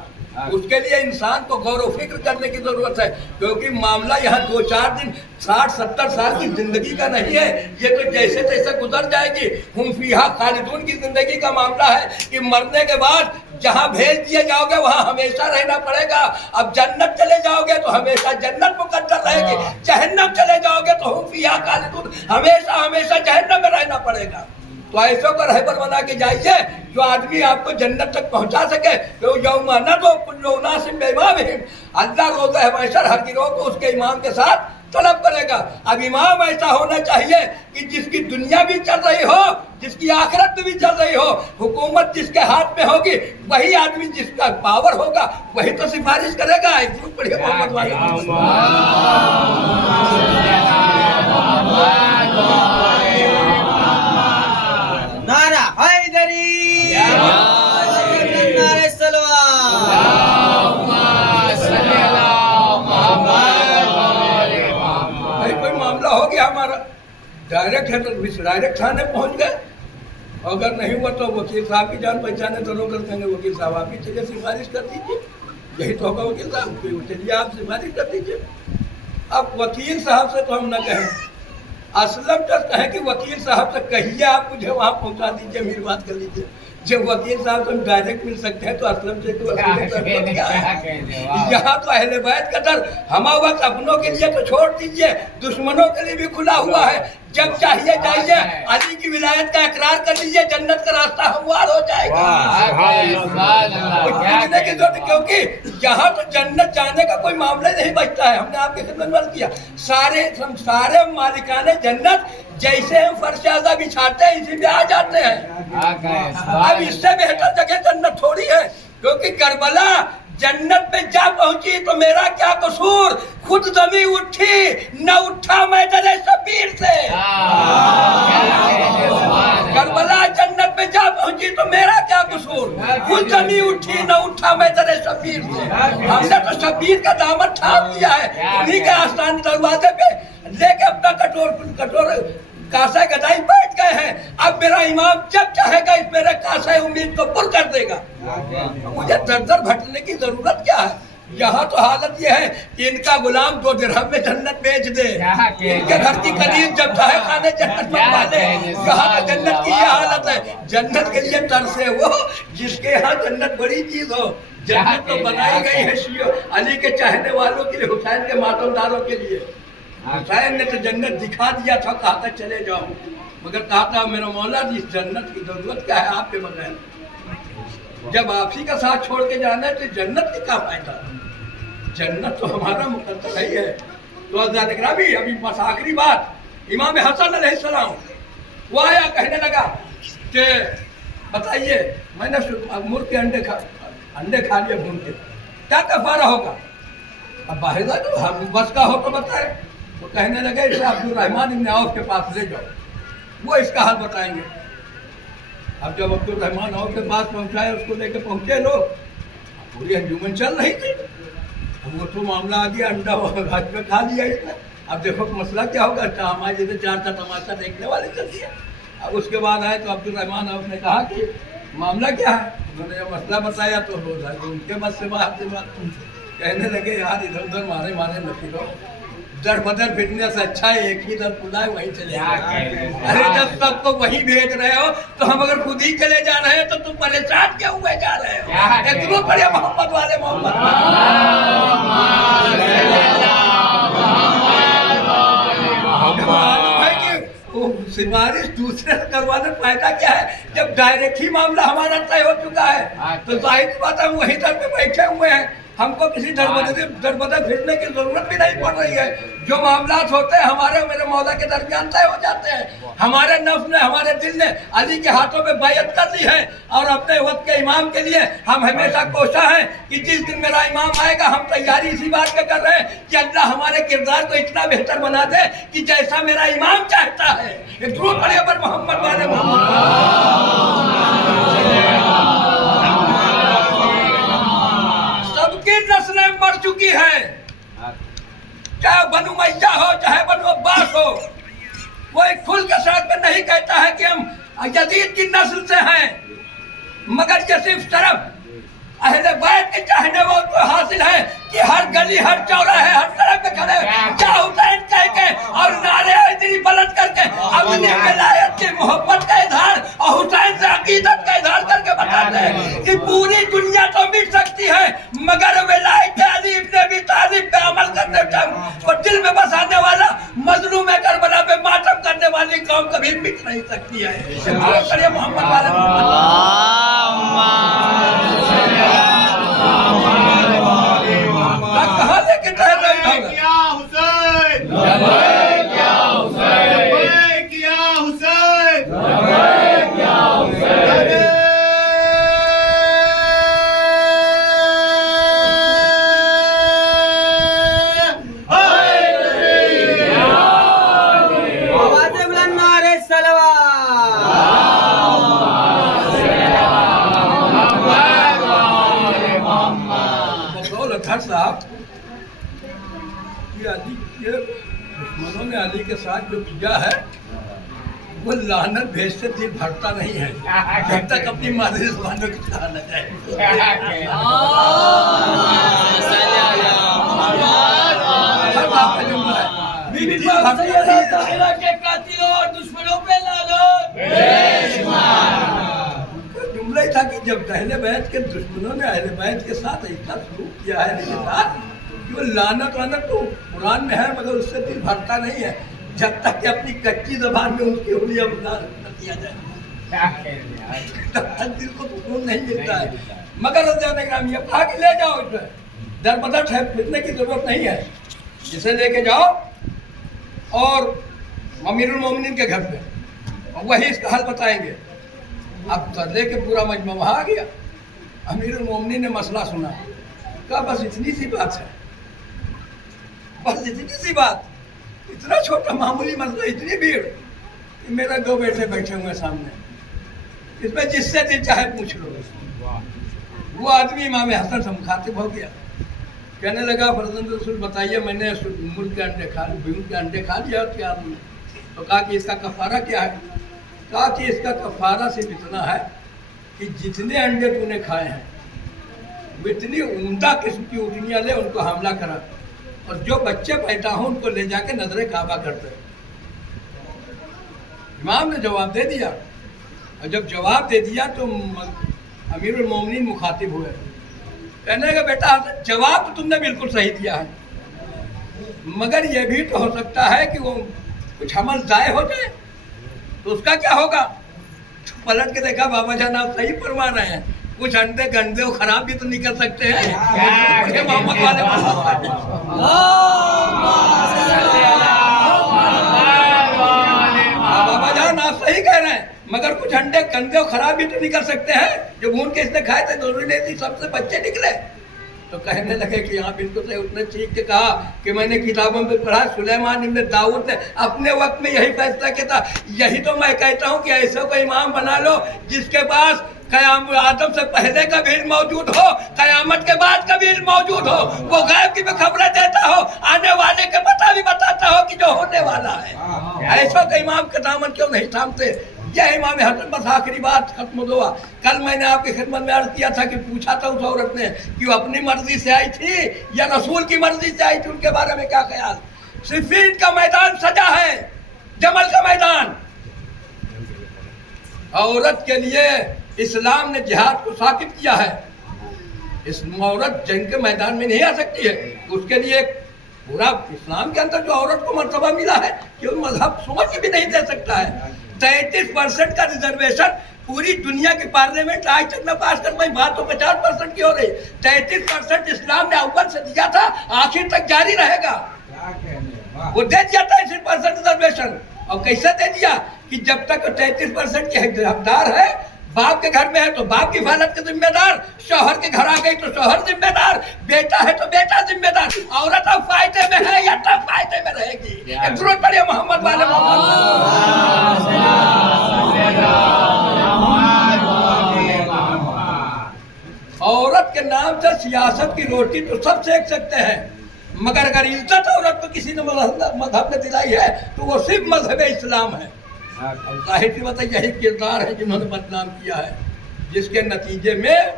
اس کے لیے انسان کو غور و فکر کرنے کی ضرورت ہے، کیونکہ معاملہ یہاں 2-4 دن 60-70 سال کی زندگی کا نہیں ہے، یہ تو جیسے تیسے گزر جائے گی۔ ہم فیہا خالدون کی زندگی کا معاملہ ہے کہ مرنے کے بعد جہاں بھیج دیے جاؤ گے وہاں ہمیشہ رہنا پڑے گا۔ اب جنت چلے جاؤ گے تو ہمیشہ جنت مقدر رہے گی، جہنم چلے جاؤ گے تو ہم فیہا خالدون ہمیشہ جہنم میں رہنا پڑے گا۔ تو ایسوں کو رہبر بنا کے جائیے جو آدمی آپ کو جنت تک پہنچا سکے۔ یوم ندعو کل اناس بامامہم، اللہ روزہ محشر ہر گروہ کو اس کے امام کے ساتھ طلب کرے گا۔ اب امام ایسا ہونا چاہیے کہ جس کی دنیا بھی چل رہی ہو، جس کی آخرت بھی چل رہی ہو، حکومت جس کے ہاتھ میں ہوگی وہی آدمی جس کا پاور ہوگا وہی تو سفارش کرے گا۔ ایک ضرور پڑھیے محمد والے نعرہ حیدری، نعرہ سلوات، کوئی معاملہ ہو گیا ہمارا ڈائریکٹ ہے تو ڈائریکٹ تھانے پہنچ گئے، اگر نہیں ہوا تو وکیل صاحب کی جان پہچانے تو کر دیں گے، وکیل صاحب آپ کی چلیے سفارش کر دیجیے، یہی تو ہوگا وکیل صاحب، چلیے آپ سفارش کر دیجیے۔ اب وکیل صاحب سے تو ہم نہ کہیں، اسلم جس کہیں کہ وکیل صاحب سے کہیے آپ مجھے وہاں پہنچا دیجیے، میری بات کر لیجیے۔ جب وکیل صاحب سے ہم ڈائریکٹ مل سکتے ہیں تو اسلم سے تو یہاں تو اہل بیت کا در ہما وقت اپنوں کے لیے تو چھوڑ دیجیے، دشمنوں کے لیے بھی کھلا ہوا ہے، جب چاہیے جائیے، علی کی ولایت کا اقرار کر لیجیے، جنت کا راستہ ہموار ہو جائے گا۔ پوچھنے کی ضرورت، کیونکہ یہاں تو جنت جانے کا کوئی معاملہ نہیں بچتا ہے۔ ہم نے آپ کی خدمت میں عرض کیا، سارے مالکان جنت جیسے ہم فرش اعضا بچھاتے ہیں اسی میں آ جاتے ہیں۔ اب اس سے بہتر جگہ جنت تھوڑی ہے، کیونکہ کربلا جنت پہ جا پہنچی تو میرا کیا قصور، خود زمین اٹھی نہ اٹھا میں در شبیر سے۔ کربلا جنت پہ جا खुद जमी उठी न उठा मैं तेरे शबीर से। हमने तो शबीर का दामन थाम लिया है, उन्हीं के आस्थान दरवाजे पे लेके अपना कटोर कासा गदाई बैठ गए हैं। अब मेरा इमाम जब चाहेगा इस मेरे कासा उम्मीद को पुर कर देगा। मुझे दर दर भटकने की जरूरत क्या है? यहाँ तो हालत ये है कि इनका गुलाम 2 दिरहम में जन्नत बेच दे, इनके घर की कलीन जब चाहे खाने जन्नत मंगवा ले। यहाँ तो जन्नत की ये हालत है। जन्नत के लिए तरसे वो जिसके यहाँ जन्नत बड़ी चीज हो। जन्नत तो बनाई गई है शियो अली के चाहने वालों के लिए, हुसैन के मातमदारों के लिए। हुसैन ने तो जन्नत दिखा दिया था, कहा था चले जाओ, मगर कहा था मेरा मौला जी इस जन्नत की जरूरत क्या है आपके बगैर? जब आप ही का साथ छोड़ के जाना है तो जन्नत की क्या फायदा? जन्नत तो हमारा मुकद्दर ही है। तो अभी अभी बस आखिरी बात, इमाम हसन अलैहिस्सलाम वो आया, कहने लगा कि बताइए मैंने मुर्ग के अंडे खा लिए भून के, क्या कफारा होगा? अब बाहिदा तो हम बस का हो तो बताए। तो कहने लगे इसे अब्दुल रहमान इब्न औफ के पास ले जाओ, वो इसका हाल बताएंगे। अब जब अब्दुल रहमान औफ के पास पहुंचाए, उसको लेके पहुंचे लोग, पूरी अंजुमन चल रही थी। अब वो तो मामला आ गया, अंडा घाट में खा लिया इसने। अब देखो मसला क्या होगा, हमारे जैसे 4 तमाशा देखने वाले चल दिया। अब उसके बाद आए तो अब्दुल रहमान औफ ने कहा कि मामला क्या है? उन्होंने जब मसला बताया तो उनके बस से बात कहने लगे यार इधर उधर मारे न फिरो, दर बदर फिरने से अच्छा है एक ही दर खुदा है वहीं चले जाए। अरे जब सबको वहीं भेज रहे हो तो हम अगर खुद ही चले जा रहे हैं तो तुम परेशान क्यों हुए जा रहे हो? इतना बड़े मोहम्मद वाले मोहम्मद सिफारिश दूसरे से करवाने फायदा क्या है जब डायरेक्ट ही मामला हमारा तय हो चुका है? तो जाहिर बात है वहीं दर पे बैठे हुए हैं, हमको किसी दर बदर फिरने की जरूरत भी नहीं पड़ रही है। जो मामलात होते हैं हमारे मेरे मौला के दरमियान तय हो जाते हैं। हमारे नफ्स ने हमारे दिल ने अली के हाथों में बैयत कर ली है और अपने वक्त के इमाम के लिए हम हमेशा कोशा हैं कि जिस दिन मेरा इमाम आएगा हम तैयारी इसी बात पे कर रहे हैं कि अल्लाह हमारे किरदार को इतना बेहतर बना दे कि जैसा मेरा इमाम चाहता है। एक दूर पड़े पर मोहम्मद वाले सबकी नस्लें मर चुकी है, चाहे बनु मैया हो चाहे बनु अब्बास हो। वो एक खुल के साथ में नहीं कहता है कि हम यजीद की नस्ल से हैं, मगर ये सिर्फ तरफ अहले बैत के चाहने वालों को हासिल है कि हर गली हर चौराहे हर तरफ पे खड़े क्या हुसैन कह के और नारे इतनी बुलंद करके अपनी विलायत की मोहब्बत का इजहार और हुसैन से अकीदत का इजहार करके बताते हैं कि पूरी दुनिया तो मिट सकती है मगर विलायत अली इब्न अबी तालिब पे अमल करने को दिल में बसाने वाला मजलूम करबला पे मातम करने वाली कौम कभी मिट नहीं सकती है। मोहम्मद वाले कहाँ लेके टहल रहे हो? क्या हुसैन क्या हुसैन आवाज़ बुलंद नारे साहब कि अली के दुश्मनों ने अली के साथ जो किया है वो लानत भेजते दिल भरता नहीं है जब तक अपनी मादरी जुबानों की कहा न जाए। दुश्मनों पे लानत जुमला ही था कि जब अहले बैत के दुश्मनों ने अहले बैत के साथ इतना सलूक किया है इनके साथ कि वो लानत वानत तो कुरान में है मगर उससे दिल भरता नहीं है जब तक कि अपनी कच्ची जबान में उनकी उंगलियां न किया जाए तब तक दिल को सुकून नहीं मिलता है। मगर जाने का ये कहा कि ले जाओ इसमें दर बदर फिरने की जरूरत नहीं है, इसे लेके जाओ और अमीरुल मोमिनीन के घर पे और वही इसका हल बताएंगे। अब तरले के पूरा मजमा वहाँ आ गया। अमीरुल मोमिनीन ने मसला सुना, कहा बस इतनी सी बात है, बस इतनी सी बात, इतना छोटा मामूली मसला, इतनी भीड़ कि मेरा 2 बेटे बैठे हुए सामने, इसमें जिससे दिल चाहे पूछ लो। वो आदमी इमाम हसन से मुखातिब हो गया, कहने लगा फर्जंद रसूल बताइए, मैंने मुर्ग के अंडे खा भीम के अंडे खा लिया क्या आपने? तो कहा कि इसका कफारा क्या है? कहा कि इसका कफारा सिर्फ इतना है कि जितने अंडे तूने खाए हैं वो इतनी उम्दा किस्म की उठनियाँ ले, उनको हमला करा, और जो बच्चे पैदा हों उनको ले जाके नजर काबा करते। इमाम ने जवाब दे दिया, और जब जवाब दे दिया तो अमीरुल मोमिनीन मुखातिब हुए, कहने लगे बेटा जवाब तो तुमने बिल्कुल सही दिया है, मगर यह भी तो हो सकता है कि वो कुछ अमल ज़ाय हो जाए, तो उसका क्या होगा? तो पलट के देखा बाबा जान आप सही फरमा रहे हैं, कुछ अंडे गंदे और खराब भी तो निकल सकते हैं। मोहम्मद वाले बाबा जान आप सही कह रहे हैं, मगर कुछ अंडे गंदे और खराब भी तो निकल सकते हैं, जो भून के इसने खाए थे जरूरी नहीं थी सबसे बच्चे निकले। तो कहने लगे कि हाँ बिल्कुल सही। उसने ठीक के कहा कि मैंने किताबों में पढ़ा सुलेमान इब्न दाऊद ने अपने वक्त में यही फैसला किया था, यही तो मैं कहता हूँ कि ऐसा को इमाम बना लो जिसके पास आदम से पहले का भी इल्म मौजूद हो, कयामत के बाद का भी इल्म मौजूद हो, वो गैब की भी खबरें देता हो, आने वाले के पता भी बताता हो कि जो होने वाला है। ऐसा का इमाम का दामन क्यों नहीं थामते? यह इमाम हसन। बस आखिरी बात खत्म हुआ। कल मैंने आपकी खिदमत में अर्ज किया था कि पूछा था उस औरत ने कि वो अपनी मर्जी से आई थी या रसूल की मर्जी से आई थी, उनके बारे में क्या ख्याल? सिफीन का मैदान सजा है, जमल का मैदान। औरत के लिए इस्लाम ने जिहाद को साकिब किया है। इस औरत जंग के मैदान में नहीं आ सकती है, उसके लिए पूरा इस्लाम के अंदर जो औरत को मर्तबा मिला है कि वो मजहब समझ भी नहीं दे सकता है। 33% का रिजर्वेशन पूरी दुनिया की पार्लियामेंट आज तक में पास कर पाई, बात तो 50% की हो रही। 33% इस्लाम ने अव्वल से दिया था, आखिर तक जारी रहेगा। वो दे दिया 33% रिजर्वेशन। और कैसे दे दिया कि जब तक 33% के हकदार है, बाप के घर में है तो बाप की हिफाजत के जिम्मेदार, शौहर के घर आ गई तो शौहर जिम्मेदार, बेटा है तो बेटा जिम्मेदार। औरत अब फायदे में है या तब फायदे में रहेगी? जरूरत पड़ी मोहम्मद वाले औरत के नाम से सियासत की रोटी तो सब सेक सकते हैं, मगर अगर इज्जत औरत को किसी ने मजहब ने दिलाई है तो वो सिर्फ मजहब इस्लाम है। जाहिर सी बात है यही किरदार है जिन्होंने बदनाम किया है, जिसके नतीजे में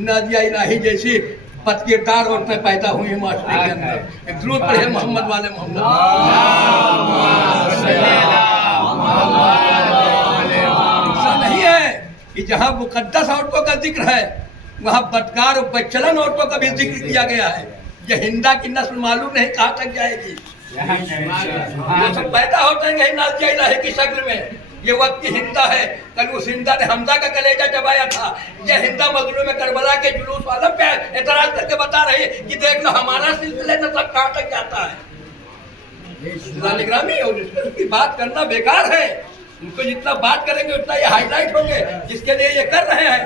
नादिया इलाही जैसी बदकिरदार औरतें पैदा हुई हैं माशरे के अंदर। एक जरूरत पड़े मोहम्मद वाले मोहम्मद। ऐसा नहीं है कि जहाँ मुकद्दस औरतों का जिक्र है वहाँ बदकार और बदचलन औरतों का भी जिक्र किया गया है। ये हिंदा की नस्ल मालूम नहीं कहाँ तक जाएगी। वो सब पैदा होते हैं यही नादिया इलाही की शक्ल में। ये वक्त की हिंदा है, कल उस हिंदा ने हमजा का कलेजा चबाया था। ये हिंदा मजलूम करबला के जुलूस वालों पे एतराज करके बता रही है कि देख लो हमारा सिलसिले न सब कहाँ तक जाता है। निगरानी और उसकी बात करना बेकार है। उनको जितना बात करेंगे उतना ये हाईलाइट होंगे, जिसके लिए ये कर रहे हैं।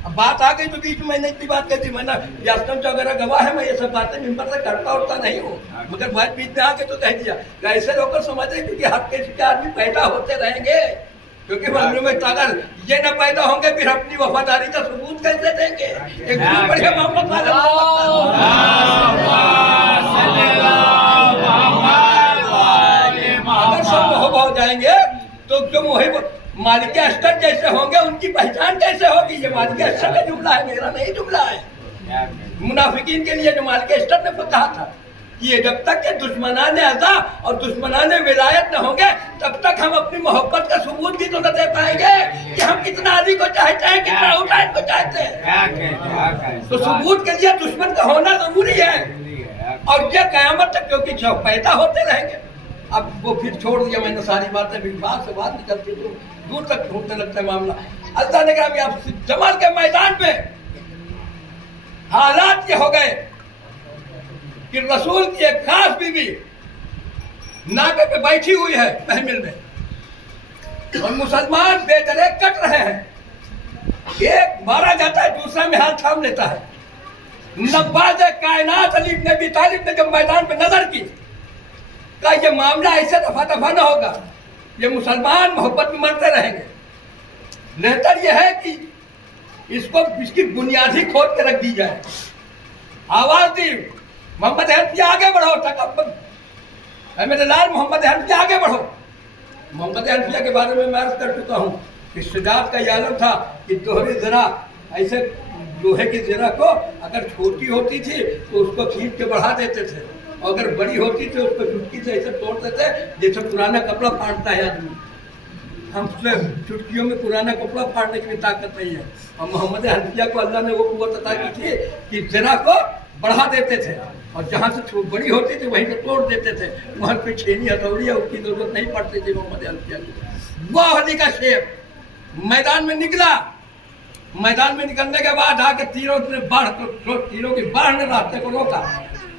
अब बात आ गई तो बीच में मैंने इतनी बात कर दी, मैंने यास्कम वगैरह गवाह है, मैं ये सब बातें मिंबर से करता उड़ता नहीं हूँ, मगर बात बीच में आके तो कह दिया। ऐसे लोग समझे क्योंकि हर किसी के आदमी पैदा होते रहेंगे, क्योंकि मजलूम में अगर ये न पैदा होंगे फिर अपनी वफादारी का सबूत कैसे देंगे? एक बढ़िया मोहम्मद वाले अगर सब मोहब्बत हो जाएंगे तो जो मोहब्बत मालिक अशतर जैसे होंगे उनकी पहचान कैसे होगी? ये मालिक अशतर का जुमला है, मेरा नहीं जुमला है। मुनाफिकीन के लिए जो मालिक अशतर ने कहा था कि ये जब तक के दुश्मनान अज़ा और दुश्मनान विलायत न होंगे तब तक हम अपनी मोहब्बत का सबूत भी तो न दे पाएंगे कि हम कितना अली को चाहते हैं, कितना हुसैन को चाहते हैं। तो सबूत के लिए दुश्मन का होना जरूरी है। और ये क़यामत तक क्योंकि पैदा होते रहेंगे। अब वो फिर छोड़ दिया मैंने सारी बातें, बात से बात निकलती तो दूर तक घूमने लगता है मामला। अल्लाह ने कहा आप जमाल के मैदान में हालात ये हो गए कि रसूल की एक खास बीवी नाके पे बैठी हुई है महमिल में और मुसलमान बेदरे कट रहे हैं। एक मारा जाता है, दूसरा में हाथ थाम लेता है। नब्बाज कायनात अली इब्न अबी तालिब ने जब मैदान पे नजर की, का ये मामला ऐसे दफा दफा न होगा, ये मुसलमान मोहब्बत में मरते रहेंगे। बेहतर यह है कि اس کو اس کی بنیاد ہی کھود کے رکھ دی جائے. آواز دی محمد حنفیہ آگے بڑھو. تکبر اے میرے لال محمد حنفیہ آگے بڑھو. محمد حنفیہ کے بارے میں عرض کر چکا ہوں کہ شجاعت کا یہ عالم تھا کہ دوہری زرہ ایسے لوہے کی زرہ کو اگر چھوٹی ہوتی تھی تو اس کو کھینچ کے بڑھا دیتے تھے, اور اگر بڑی ہوتی تھی اس کو چٹکی سے ایسے توڑتے تھے جیسے پرانا کپڑا پھاڑتا ہے آدمی. ہم سے چٹکیوں میں پرانا کپڑا پھاڑنے کی طاقت نہیں ہے. اور محمد حنفیہ کو اللہ نے وہ قوت عطا کی تھی کہ زرہ کو بڑھا دیتے تھے, اور جہاں سے بڑی ہوتی تھی وہیں سے توڑ دیتے تھے. وہاں پہ چھینی ہتھوڑی ہے اس کی ضرورت نہیں پڑتی تھی محمد حنفیہ کی. وہ علی کا شیر میدان میں نکلا. میدان میں نکلنے کے بعد آ کے تیروں کی باڑھ نے راستے کو روکا.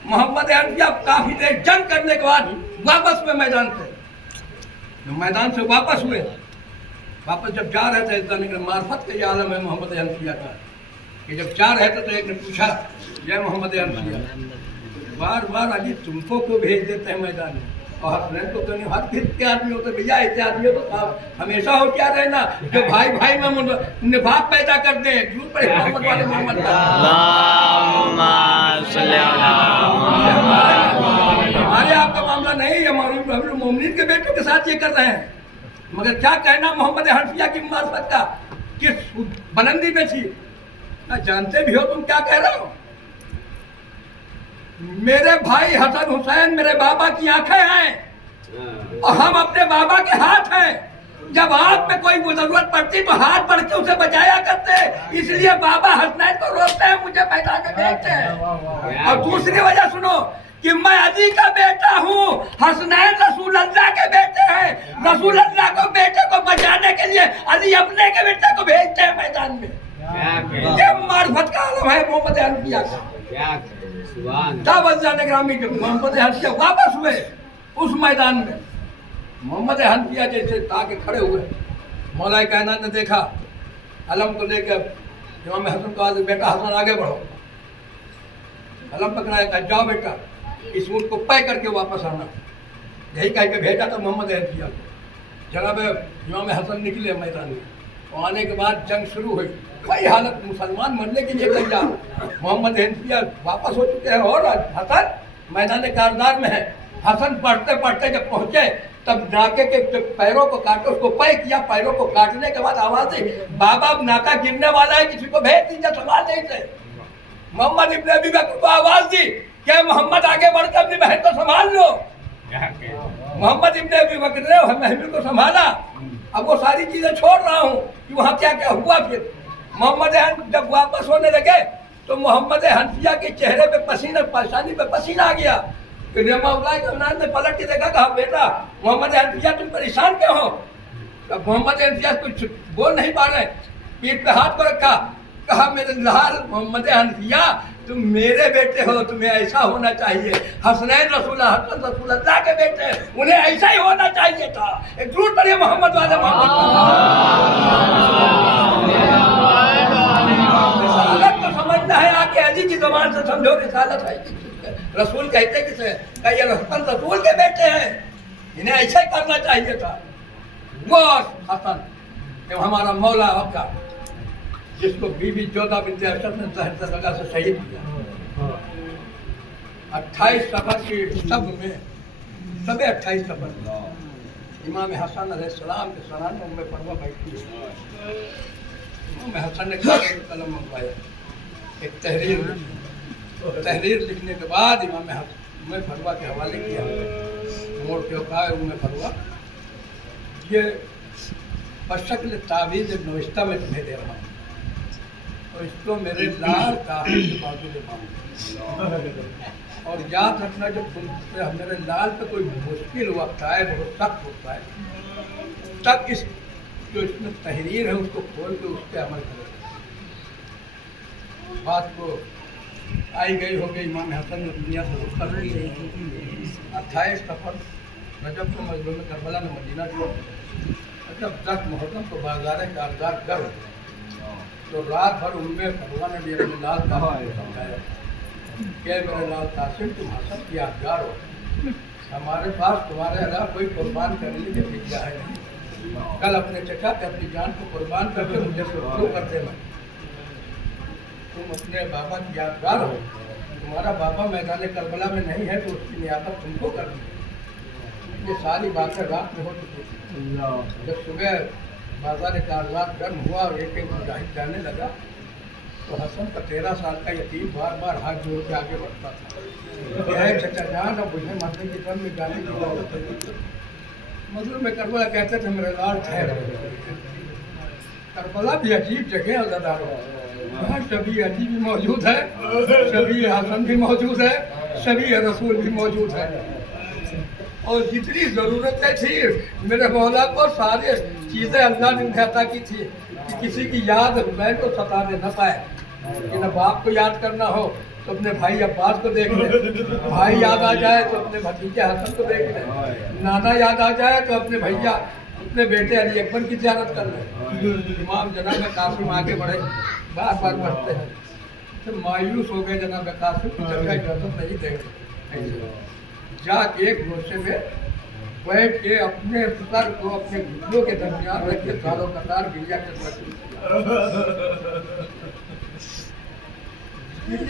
محمد حنفیہ کافی دیر جنگ کرنے کے بعد واپس میں میدان سے واپس ہوئے. واپس جب جا رہے تھے معرفت کا یہ عالم ہے محمد حنفیہ کا کہ جب جا رہے تھے تو ایک نے پوچھا یہ محمد حنفیہ بار بار علی تم کو کیوں بھیج دیتے ہیں میدان میں, اور حسنین کو تو نہیں, ہر پھر کے آدمی ہوتے بھیا ایسے آدمی ہو تو ہمیشہ ہو کیا رہنا جو بھائی بھائی میں نفاق پیدا کر دیں. جھوٹ پڑے محمد والے محمد ہمارے آپ کا معاملہ نہیں, ہمارے مومنین کے بیٹوں کے ساتھ یہ کر رہے ہیں. مگر کیا کہنا محمد حنفیہ کی معرفت کا کس بلندی پہ تھی نہ جانتے بھی ہو تم کیا کہہ رہے ہو. میرے بھائی حسن حسین میرے بابا کی آنکھیں ہیں اور ہم اپنے بابا کے ہاتھ ہیں. جب آپ میں کوئی ضرورت پڑتی تو ہاتھ بڑھ کے اسے بچایا کرتے, اس لیے بابا حسنین کو روکتے ہیں, مجھے میدان میں بھیجتے ہیں. اور دوسری وجہ سنو کہ میں علی کا بیٹا ہوں, حسنین رسول اللہ کے بیٹے ہیں. رسول اللہ کو بیٹے کو بچانے کے لیے علی اپنے کے بیٹے کو بھیجتے ہیں میدان میں. یہ معرفت کا عالم ہے محمد حنفیہ کا. محمد حنفیہ واپس ہوئے اس میدان میں. محمد حنفیہ جیسے تاکہ کھڑے ہوئے, مولا کائنات نے دیکھا علم کو لے کے امام حسن کو بیٹا حسن آگے بڑھو. علم پکڑایا کہا جاؤ بیٹا اس اونٹ کو پے کر کے واپس آنا. یہی کہہ کے بھیجا تھا محمد حنفیہ کو. جناب امام حسن نکلے میدان میں, اور آنے کے بعد جنگ شروع ہوئی. کوئی حالت مسلمان مرنے کے لیے تیار. محمد حنفیہ واپس ہو چکے ہیں اور حسن میدان کارزار میں ہے. حسن پڑھتے پڑھتے جب پہنچے تب ناکے کے پیروں کو کاٹے, اس کو پے کیا. پیروں کو کاٹنے کے بعد آواز دی بابا اب ناکا گرنے والا ہے, کسی کو بھیج دیجیے سنبھال نہیں تھے. محمد ابن ابی بکر کو آواز دی کہ محمد آگے بڑھ کے اپنی بہن کو سنبھال لو. محمد ابن ابی بکر نے محمد کو سنبھالا. اب وہ ساری چیزیں چھوڑ رہا ہوں کہ وہاں کیا کیا ہوا. پھر محمد جب واپس ہونے لگے تو محمد حنفیہ کے چہرے پہ پریشانی پہ پسینہ آ گیا. نے پلٹ کے دیکھا کہا بیٹا محمد حنفیہ تم پریشان کیوں ہو. محمد حنفیہ کچھ بول نہیں پا رہے, پیٹھ پہ ہاتھ کو رکھا, کہا میرے لال محمد حنفیہ تم میرے بیٹے ہو, تمہیں ایسا ہونا چاہیے. حسنین رسول اللہ کے بیٹے, انہیں ایسا ہی ہونا چاہیے تھا. ایک ضرور پڑھیے محمد والے محمد. رسالت تو سمجھنا ہے, آ کے علی کی زبان سے سمجھو رسالت ہے. رسول کہتے کسے کہ یہ حسن رسول کے بیٹے ہیں, انہیں ایسا ہی کرنا چاہیے تھا. وہ حسن کہ ہمارا مولا آپ کا جس کو بی بی جودہ بنت اشرف نے زہر لگا سے شہید کیا. 28 صفر کی سب میں 28 صفر امام حسن علیہ السلام کے سرانے میں پڑوا بیٹھی ہے. امام حسن نے قلم منگوایا, ایک تحریر لکھنے کے بعد امام فروا کے حوالے کیا. موڑ کے کہا امام فروا یہ بشکل تعویذ نوشتہ میں تمہیں دے رہا ہوں, اور اس کو میرے لال کافی کے بازو میں پاؤں. اور یاد رکھنا جب میرے لال پہ کوئی مشکل وقت آئے, بہت سخت ہوتا ہے, تب اس جو اس میں تحریر ہے اس کو کھول کے اس پہ عمل کرے. بات کو آئی گئی ہو گئی. امام حسن نے دنیا سے رخصت ہوئی. 28 صفر رجب کو مظلوم کربلا نے مدینہ چھوڑ دیا. جب 10 محرم کو بازار کارزار گرم تو رات بھر فروا نے بھی اپنے لال قاسم کو سمجھایا کہ میرے لال قاسم تم حسن کی یادگار ہو, ہمارے پاس تمہارے علاوہ کوئی قربان کرنے کے فکر ہے نہیں. کل اپنے چچا کے اپنی جان کو قربان کر کے مجھے رخصت کر دینا. तुम अपने बाबा की यादगार हो, तुम्हारा बाबा मैदान करबला में नहीं है तो उसकी नियामत तुमको करनी है। ये सारी बातें रात में हो चुकी थी। जब सुबह बाजार कागजात गर्म हुआ और एक एक मुजाहिद जाने लगा तो हसन का 13 साल का यतीम बार बार हाथ जोड़ के आगे बढ़ता था। यह चचा जान अब मुझे मरने की दम में जाने की जरूरत है। मजलूम में करबला कहते थे मेरे लाल ठहर। करबला भी अजीब जगह है अज़ादारों, वहाँ शबी अली भी मौजूद है, शबी हसन भी मौजूद है, शबी रसूल भी मौजूद है। और जितनी ज़रूरतें थी मेरे मौला को सारे चीज़ें अल्लाह ने उन्हें अता की थी कि किसी की याद मैं को सताने न पाए। कि न बाप को याद करना हो तो अपने भाई अब्बास को देख ले, भाई याद आ जाए तो अपने भतीजे हसन को देख ले, नाना याद आ जाए तो अपने भैया अपने बेटे अली अकबर की ज़ियारत कर ले। इमाम जनाब कासिम आगे बढ़े, बार बार बढ़ते हैं तो मायूस हो गए। जनाब कासिम की जगह इजाज़त नहीं देंगे। जाके एक गोशे में बैठ के अपने सर को अपने घुटनों के दरमियान रख के सालों कतार गिरिया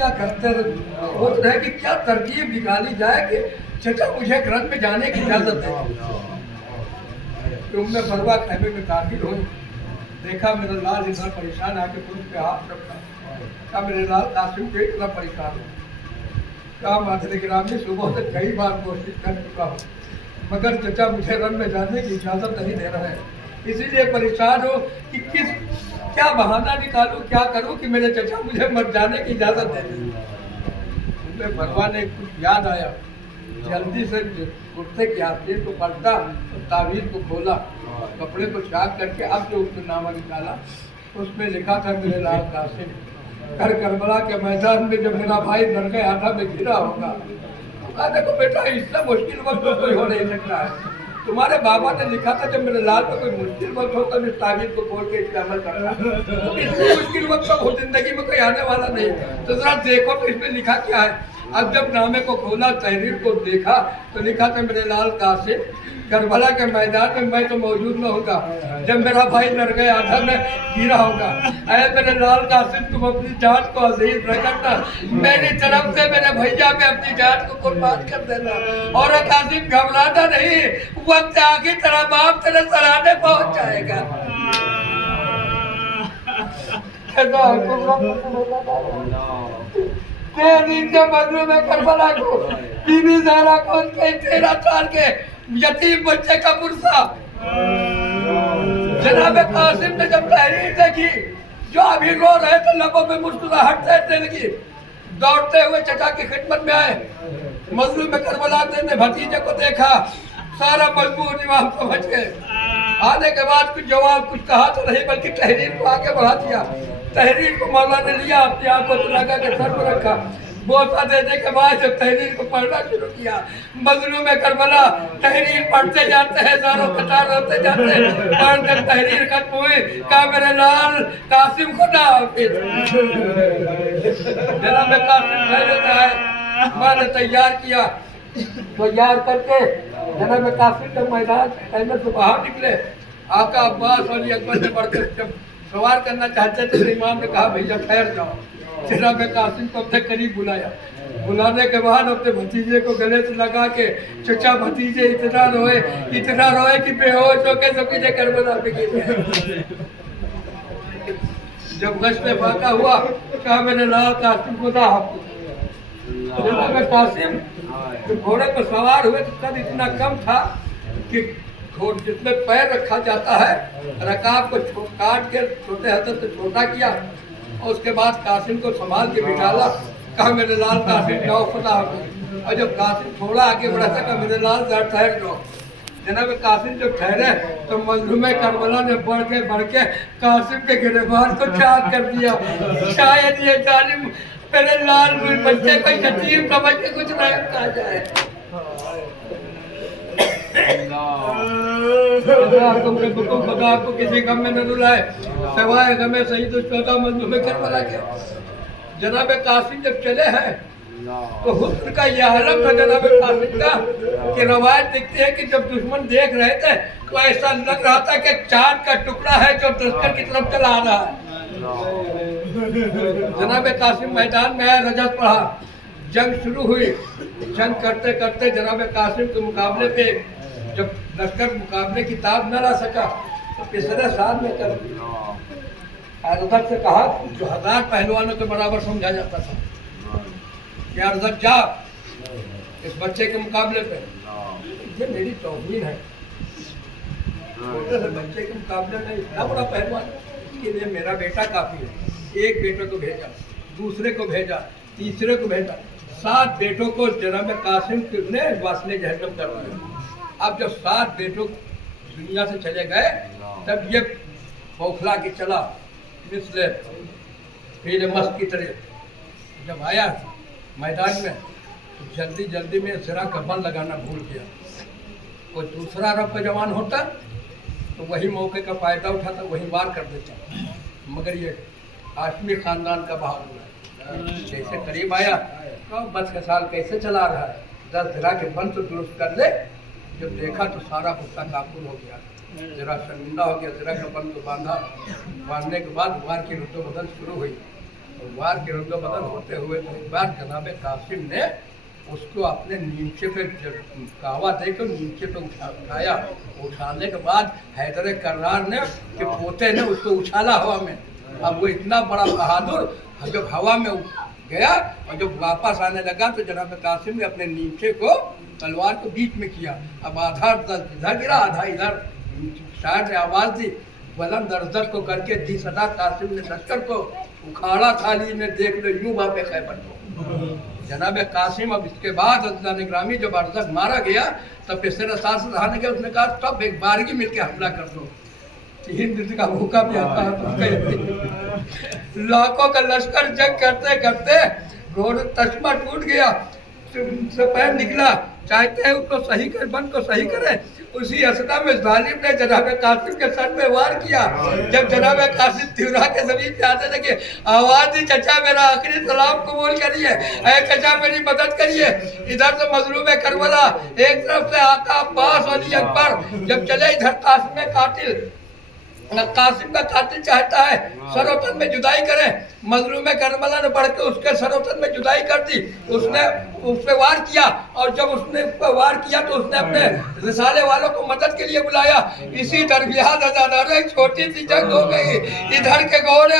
करते सोच रहे कि क्या तरकीब निकाली जाए कि चचा मुझे घर में जाने की इजाजत है। उम्मे फरवा खैमे में दाखिल हुई, देखा मेरा लाल इतना परेशान आके पुरुष पे हाथ रखा, कहा मेरे लाल कासिम के इतना परेशान है। कहा मादरे गिरामी सुबह से कई बार कोशिश कर चुका हूँ मगर चचा मुझे रन में जाने की इजाज़त नहीं दे रहे हैं, इसीलिए परेशान हो कि क्या बहाना निकालूं, क्या करूं कि मेरे चचा मुझे मर जाने की इजाज़त दे दें। उन्हें भगवान ने कुछ याद आया, जल्दी से कुर्ते की आस्तीन को पलटा, तावीज़ को खोला, कपड़े को चाक करके अब जो उसने नामा निकाला उसमें लिखा था मेरे लाल कासिम कर करबला के मैदान में जब मेरा भाई दरगाह आधा में घिरा होगा। कहा देखो बेटा इससे मुश्किल वक्त तो कोई हो नहीं सकता है। तुम्हारे बाबा ने लिखा था जब मेरे लाल को कोई मुश्किल वक्त होता तो इस ताबीर को खोल के इस पे अमल करना, तो इससे मुश्किल वक्त तो जिंदगी में कोई आने वाला नहीं। तो जरा देखो तो इसमें लिखा क्या है। अब जब नामे को खोला, तहरीर को देखा तो लिखा था मेरे लाल कासिम करबला के मैदान में मैं तो मौजूद न होगा जब मेरा भाई दरगाह आधा में गिरा होगा। ऐ मेरे लाल कासिम तुम अपनी जान को अजीज न करना, मेरी तरफ से मेरे भैया में अपनी जान को कुर्बान कर देना। और कासिम घबराना नहीं, वक्त आगे तेरा बाप तेरे सराहने पहुंच जाएगा। बदले में करबला को बीबी ज़हरा को उनके 13 साल के यतीम बच्चे का पुरसा जनाब कासिम ने जब तहरीर देखी जो अभी रो रहे थे लबों में मुस्कुराहट तैरने लगी, दौड़ते हुए चचा की खिदमत में आए। मजलूम में करबला ने भतीजे को देखा, सारा मजबूर इमाम समझ गए। आने के बाद कुछ जवाब कुछ कहा तो नहीं बल्कि तहरीर को आगे बढ़ा दिया। तहरीर को मौला ने लिया, अपनी आंखों से लगा के सर पर रखा, बोसा देने के बाद जब तहरीर को पढ़ना शुरू किया, मजलूम करबला तहरीर पढ़ते जाते हैं, दारों कतार होते जाते हैं। पढ़ जब तहरीर खत्म हुई कहा मेरे लाल कासिम खुदा हाफिज। जनाब कासिम खैरत आए, मैंने तैयार किया, तैयार करके जनाब कासिम जब मैदान से बाहर निकले, आका अब्बास अली अकबर ने बढ़कर जब सवार करना चाहते थे तो इमाम ने कहा भैया ठहर जाओ। जनाब कासिम को अपने करीब बुलाया, बुलाने के बाद अपने भतीजे को गले से लगा के चचा भतीजे इतना रोए कि बेहोश होकर सकीने करबला पे गिर गए। जब गश्त फाका हुआ कहा मैंने लाल कासिम को दा जनाब कासिम तो घोड़े पर सवार हुए तो कद इतना कम था कि जिसमें पैर रखा जाता है रकाब को काट के छोटे हाथों से छोटा किया और उसके बाद कासिम को संभाल के बिठाला। कहा मेरे लाल कासिम जाओ खुदा हाफिज। और जब कासिम थोड़ा आगे बढ़ा था कहा मेरे लाल जरा ठहर जाओ। जनाब कासिम जब ठहरे तो मजलूम करबला ने बढ़ के कासिम के गिरबान को चाक कर दिया। शायद ये जालिम मेरे लाल बच्चे को यतीम समझ के कुछ रहम कहा जाए। खुदा आपको किसी गम में न रुलाए सिवाय गमे शहीद शुहदा मजलूम करबला के। जनाब कासिम जब चले हैं तो हुस्न का यह आलम था जनाब कासिम का कि रवायत दिखती है कि जब दुश्मन देख रहे थे तो ऐसा लग रहा था कि चांद का टुकड़ा है जो लश्कर की तरफ चला आ रहा है। जनाब कासिम मैदान में आया, रजत पढ़ा, जंग शुरू हुई। जंग करते करते जनाब कासिम के मुकाबले पे जब लश्कर मुकाबले की ताब न ला सका तो पिछले साल में कर अरजक से कहा जो 1000 पहलवानों के बराबर समझा जाता था कि अरजक जा इस बच्चे के मुकाबले पे। ये मेरी तौहीन है, छोटे से बच्चे के मुकाबले में इतना बड़ा पहलवान, इसके लिए मेरा बेटा काफ़ी है। एक बेटे को भेजा, दूसरे को भेजा, तीसरे को भेजा, 7 बेटों को जनाब कासिम ने वास्ने जहन्नम करवाया। अब जब 7 बेटों दुनिया से चले गए तब ये बौखला के चला मिसले फिर मस्त की तरह। जब आया मैदान में तो जल्दी जल्दी में सिरा का बल लगाना भूल गया। कोई दूसरा अरब का जवान होता तो वही मौके का फ़ायदा उठाता, वही वार कर देता, मगर ये हाशमी ख़ानदान का बहादुर है। जैसे करीब आया तो बस का साल कैसे चला रहा है, 10 ज़रा के बंद तो दुरुस्त कर ले। जब देखा तो सारा गुस्सा काबुल हो गया, ज़रा शर्मिंदा हो गया, ज़रा का बंद तो बांधा। बांधने के बाद वार की रुद्दो बदल शुरू हुई। और वार की रुद्दो बदल होते हुए तो एक बार जनाब कासिम ने उसको अपने नीचे पे कहवा देकर नीचे पे उठाया। उठाने के बाद हैदर कर्रार ने के पोते ने उसको उछाला हवा में। अब वो इतना बड़ा बहादुर जब हवा में गया और जब वापस आने लगा तो जनाब कासिम ने अपने नीचे को तलवार को बीच में किया। अब आधा इधर गिरा, आधा इधर। शायद ने आवाज़ दी, बुलंद अरजक को करके दी सदा कासिम ने लश्कर को उखाड़ा थाली में, देख लो यूं बापे खैबर को। जनाब कासिम अब इसके बाद अज़ीज़ान निगरामी जब अरजक मारा गया तब पिछले साल से रहा गया। उसने कहा तब एक बारगी मिल के हमला कर दो। 3 दिन का भूखा प्यासा लाखों का लश्कर जंग करते करते घोड़ तस्मा टूट गया, पैर निकला। चाहते हैं उसको सही कर, बंद को सही करे। उसी असना में जालिम ने जनाब कासिम के सर में वार किया। जब जनाब कासिम तिवरा के ज़मीन पे आने लगे, आवाज़ दी, चचा मेरा आखिरी सलाम कबूल करिए, ऐ चचा मेरी मदद करिए। इधर से मजलूम करबला, एक तरफ से आका अब्बास अली अकबर। जब चले इधर कासिम का कातिल चाहता है सरोतन में जुदाई करे। मजलूम करबला ने बढ़ के उसके सरोतन में जुदाई कर दी। उसने उस पर वार किया और जब उसने उस पर वार किया तो उसने अपने रिसाले वालों को मदद के लिए बुलाया। इसी दरमियान अजादारों एक छोटी सी जंग हो गई। इधर के घोड़े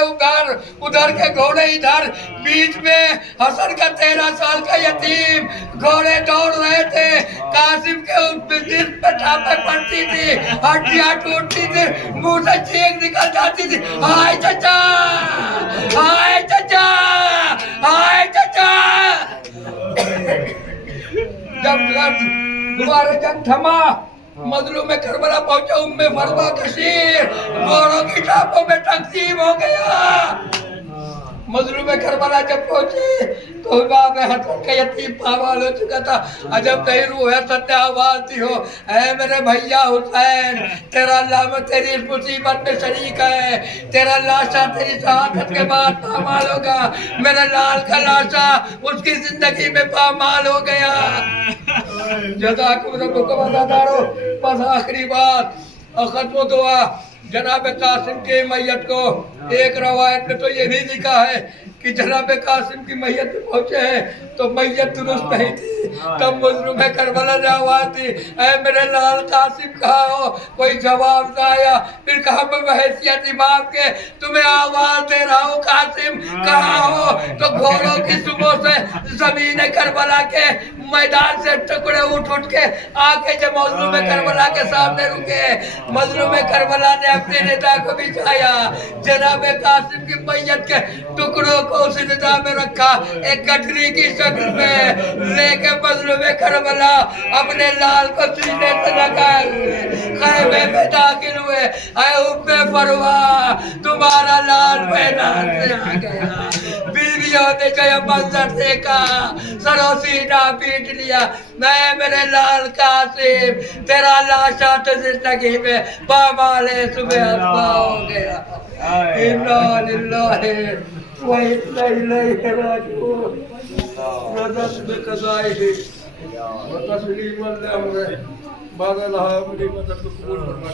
उधर के घोड़े इधर, बीच में हसन का 13 साल का यतीम। घोड़े दौड़ रहे थे, कासिम के उस दिल पे टापे पड़ती थी, हड्डियां टूटती थी, मुंह से चीख निकल जाती थी, हाय चचा, हाय चचा, हाय चचा। जब दोबारा जंग थमा, मजलूम करबला पहुंचा, उम्मे फरवा कशीर घोड़ों की टापों में तकसीम हो गया। मजलूम करबला जब पहुंचे तो बाप हसन का यतीम पामाल हो चुका था। अजब नहीं रूह है सत्य आवाज़ दी हो, ऐ मेरे भैया हुसैन, तेरा अल्लाह में तेरी इस मुसीबत में शरीक है। तेरा लाशा तेरी शहादत के बाद पामाल होगा। मेरे लाल का लाशा उसकी जिंदगी में पामाल हो गया। जज़ाकुमुल्लाह अज़ादारो। बस आखिरी बात और खत्म दुआ। जनाब कासिम की मैयत को एक रवायत में तो ये भी लिखा है कि जनाब कासिम की मैयत पे पहुंचे हैं तो मैयत दुरुस्त नहीं थी। तब मजलूम करबला ने आवाज़ दी, ऐ मेरे लाल कासिम कहाँ हो? कोई जवाब न आया। फिर कहा मैं बहैसियत इमाम के तुम्हें आवाज़ दे रहा हूँ, कासिम कहाँ हो? तो घोड़ों की सुबह से ज़मीन करबला के मैदान से टुकड़े उठ के आके जब मजलूम करबला के सामने रुके, मजलूम करबला ने अपने नेता को बिछाया। जनाब कासिम की मैयत के टुकड़ों को उस निदा में रखा, एक गठरी की शक्ल में लेके मजलूम करबला अपने लाल को सीने से लगा खैमे में दाखिल हुए। ऐ उम्मे फरवा, तुम्हारा लाल मैदान से आ गया। बीवियों ने जो मंजर देखा, सरो सीना पीट लिया। मैं मेरे लाल कासिम, तेरा लाशा तो जिंदगी में पामाले सुबह अफ़वा हो गया। इन्ना लिल्लाहि व इन्ना इलैहि राजिऊन। रज़त बिक़ज़ाइहि व तस्लीमन लिअमरिहि। बारल हामिदी मदद कबूल फरमाए।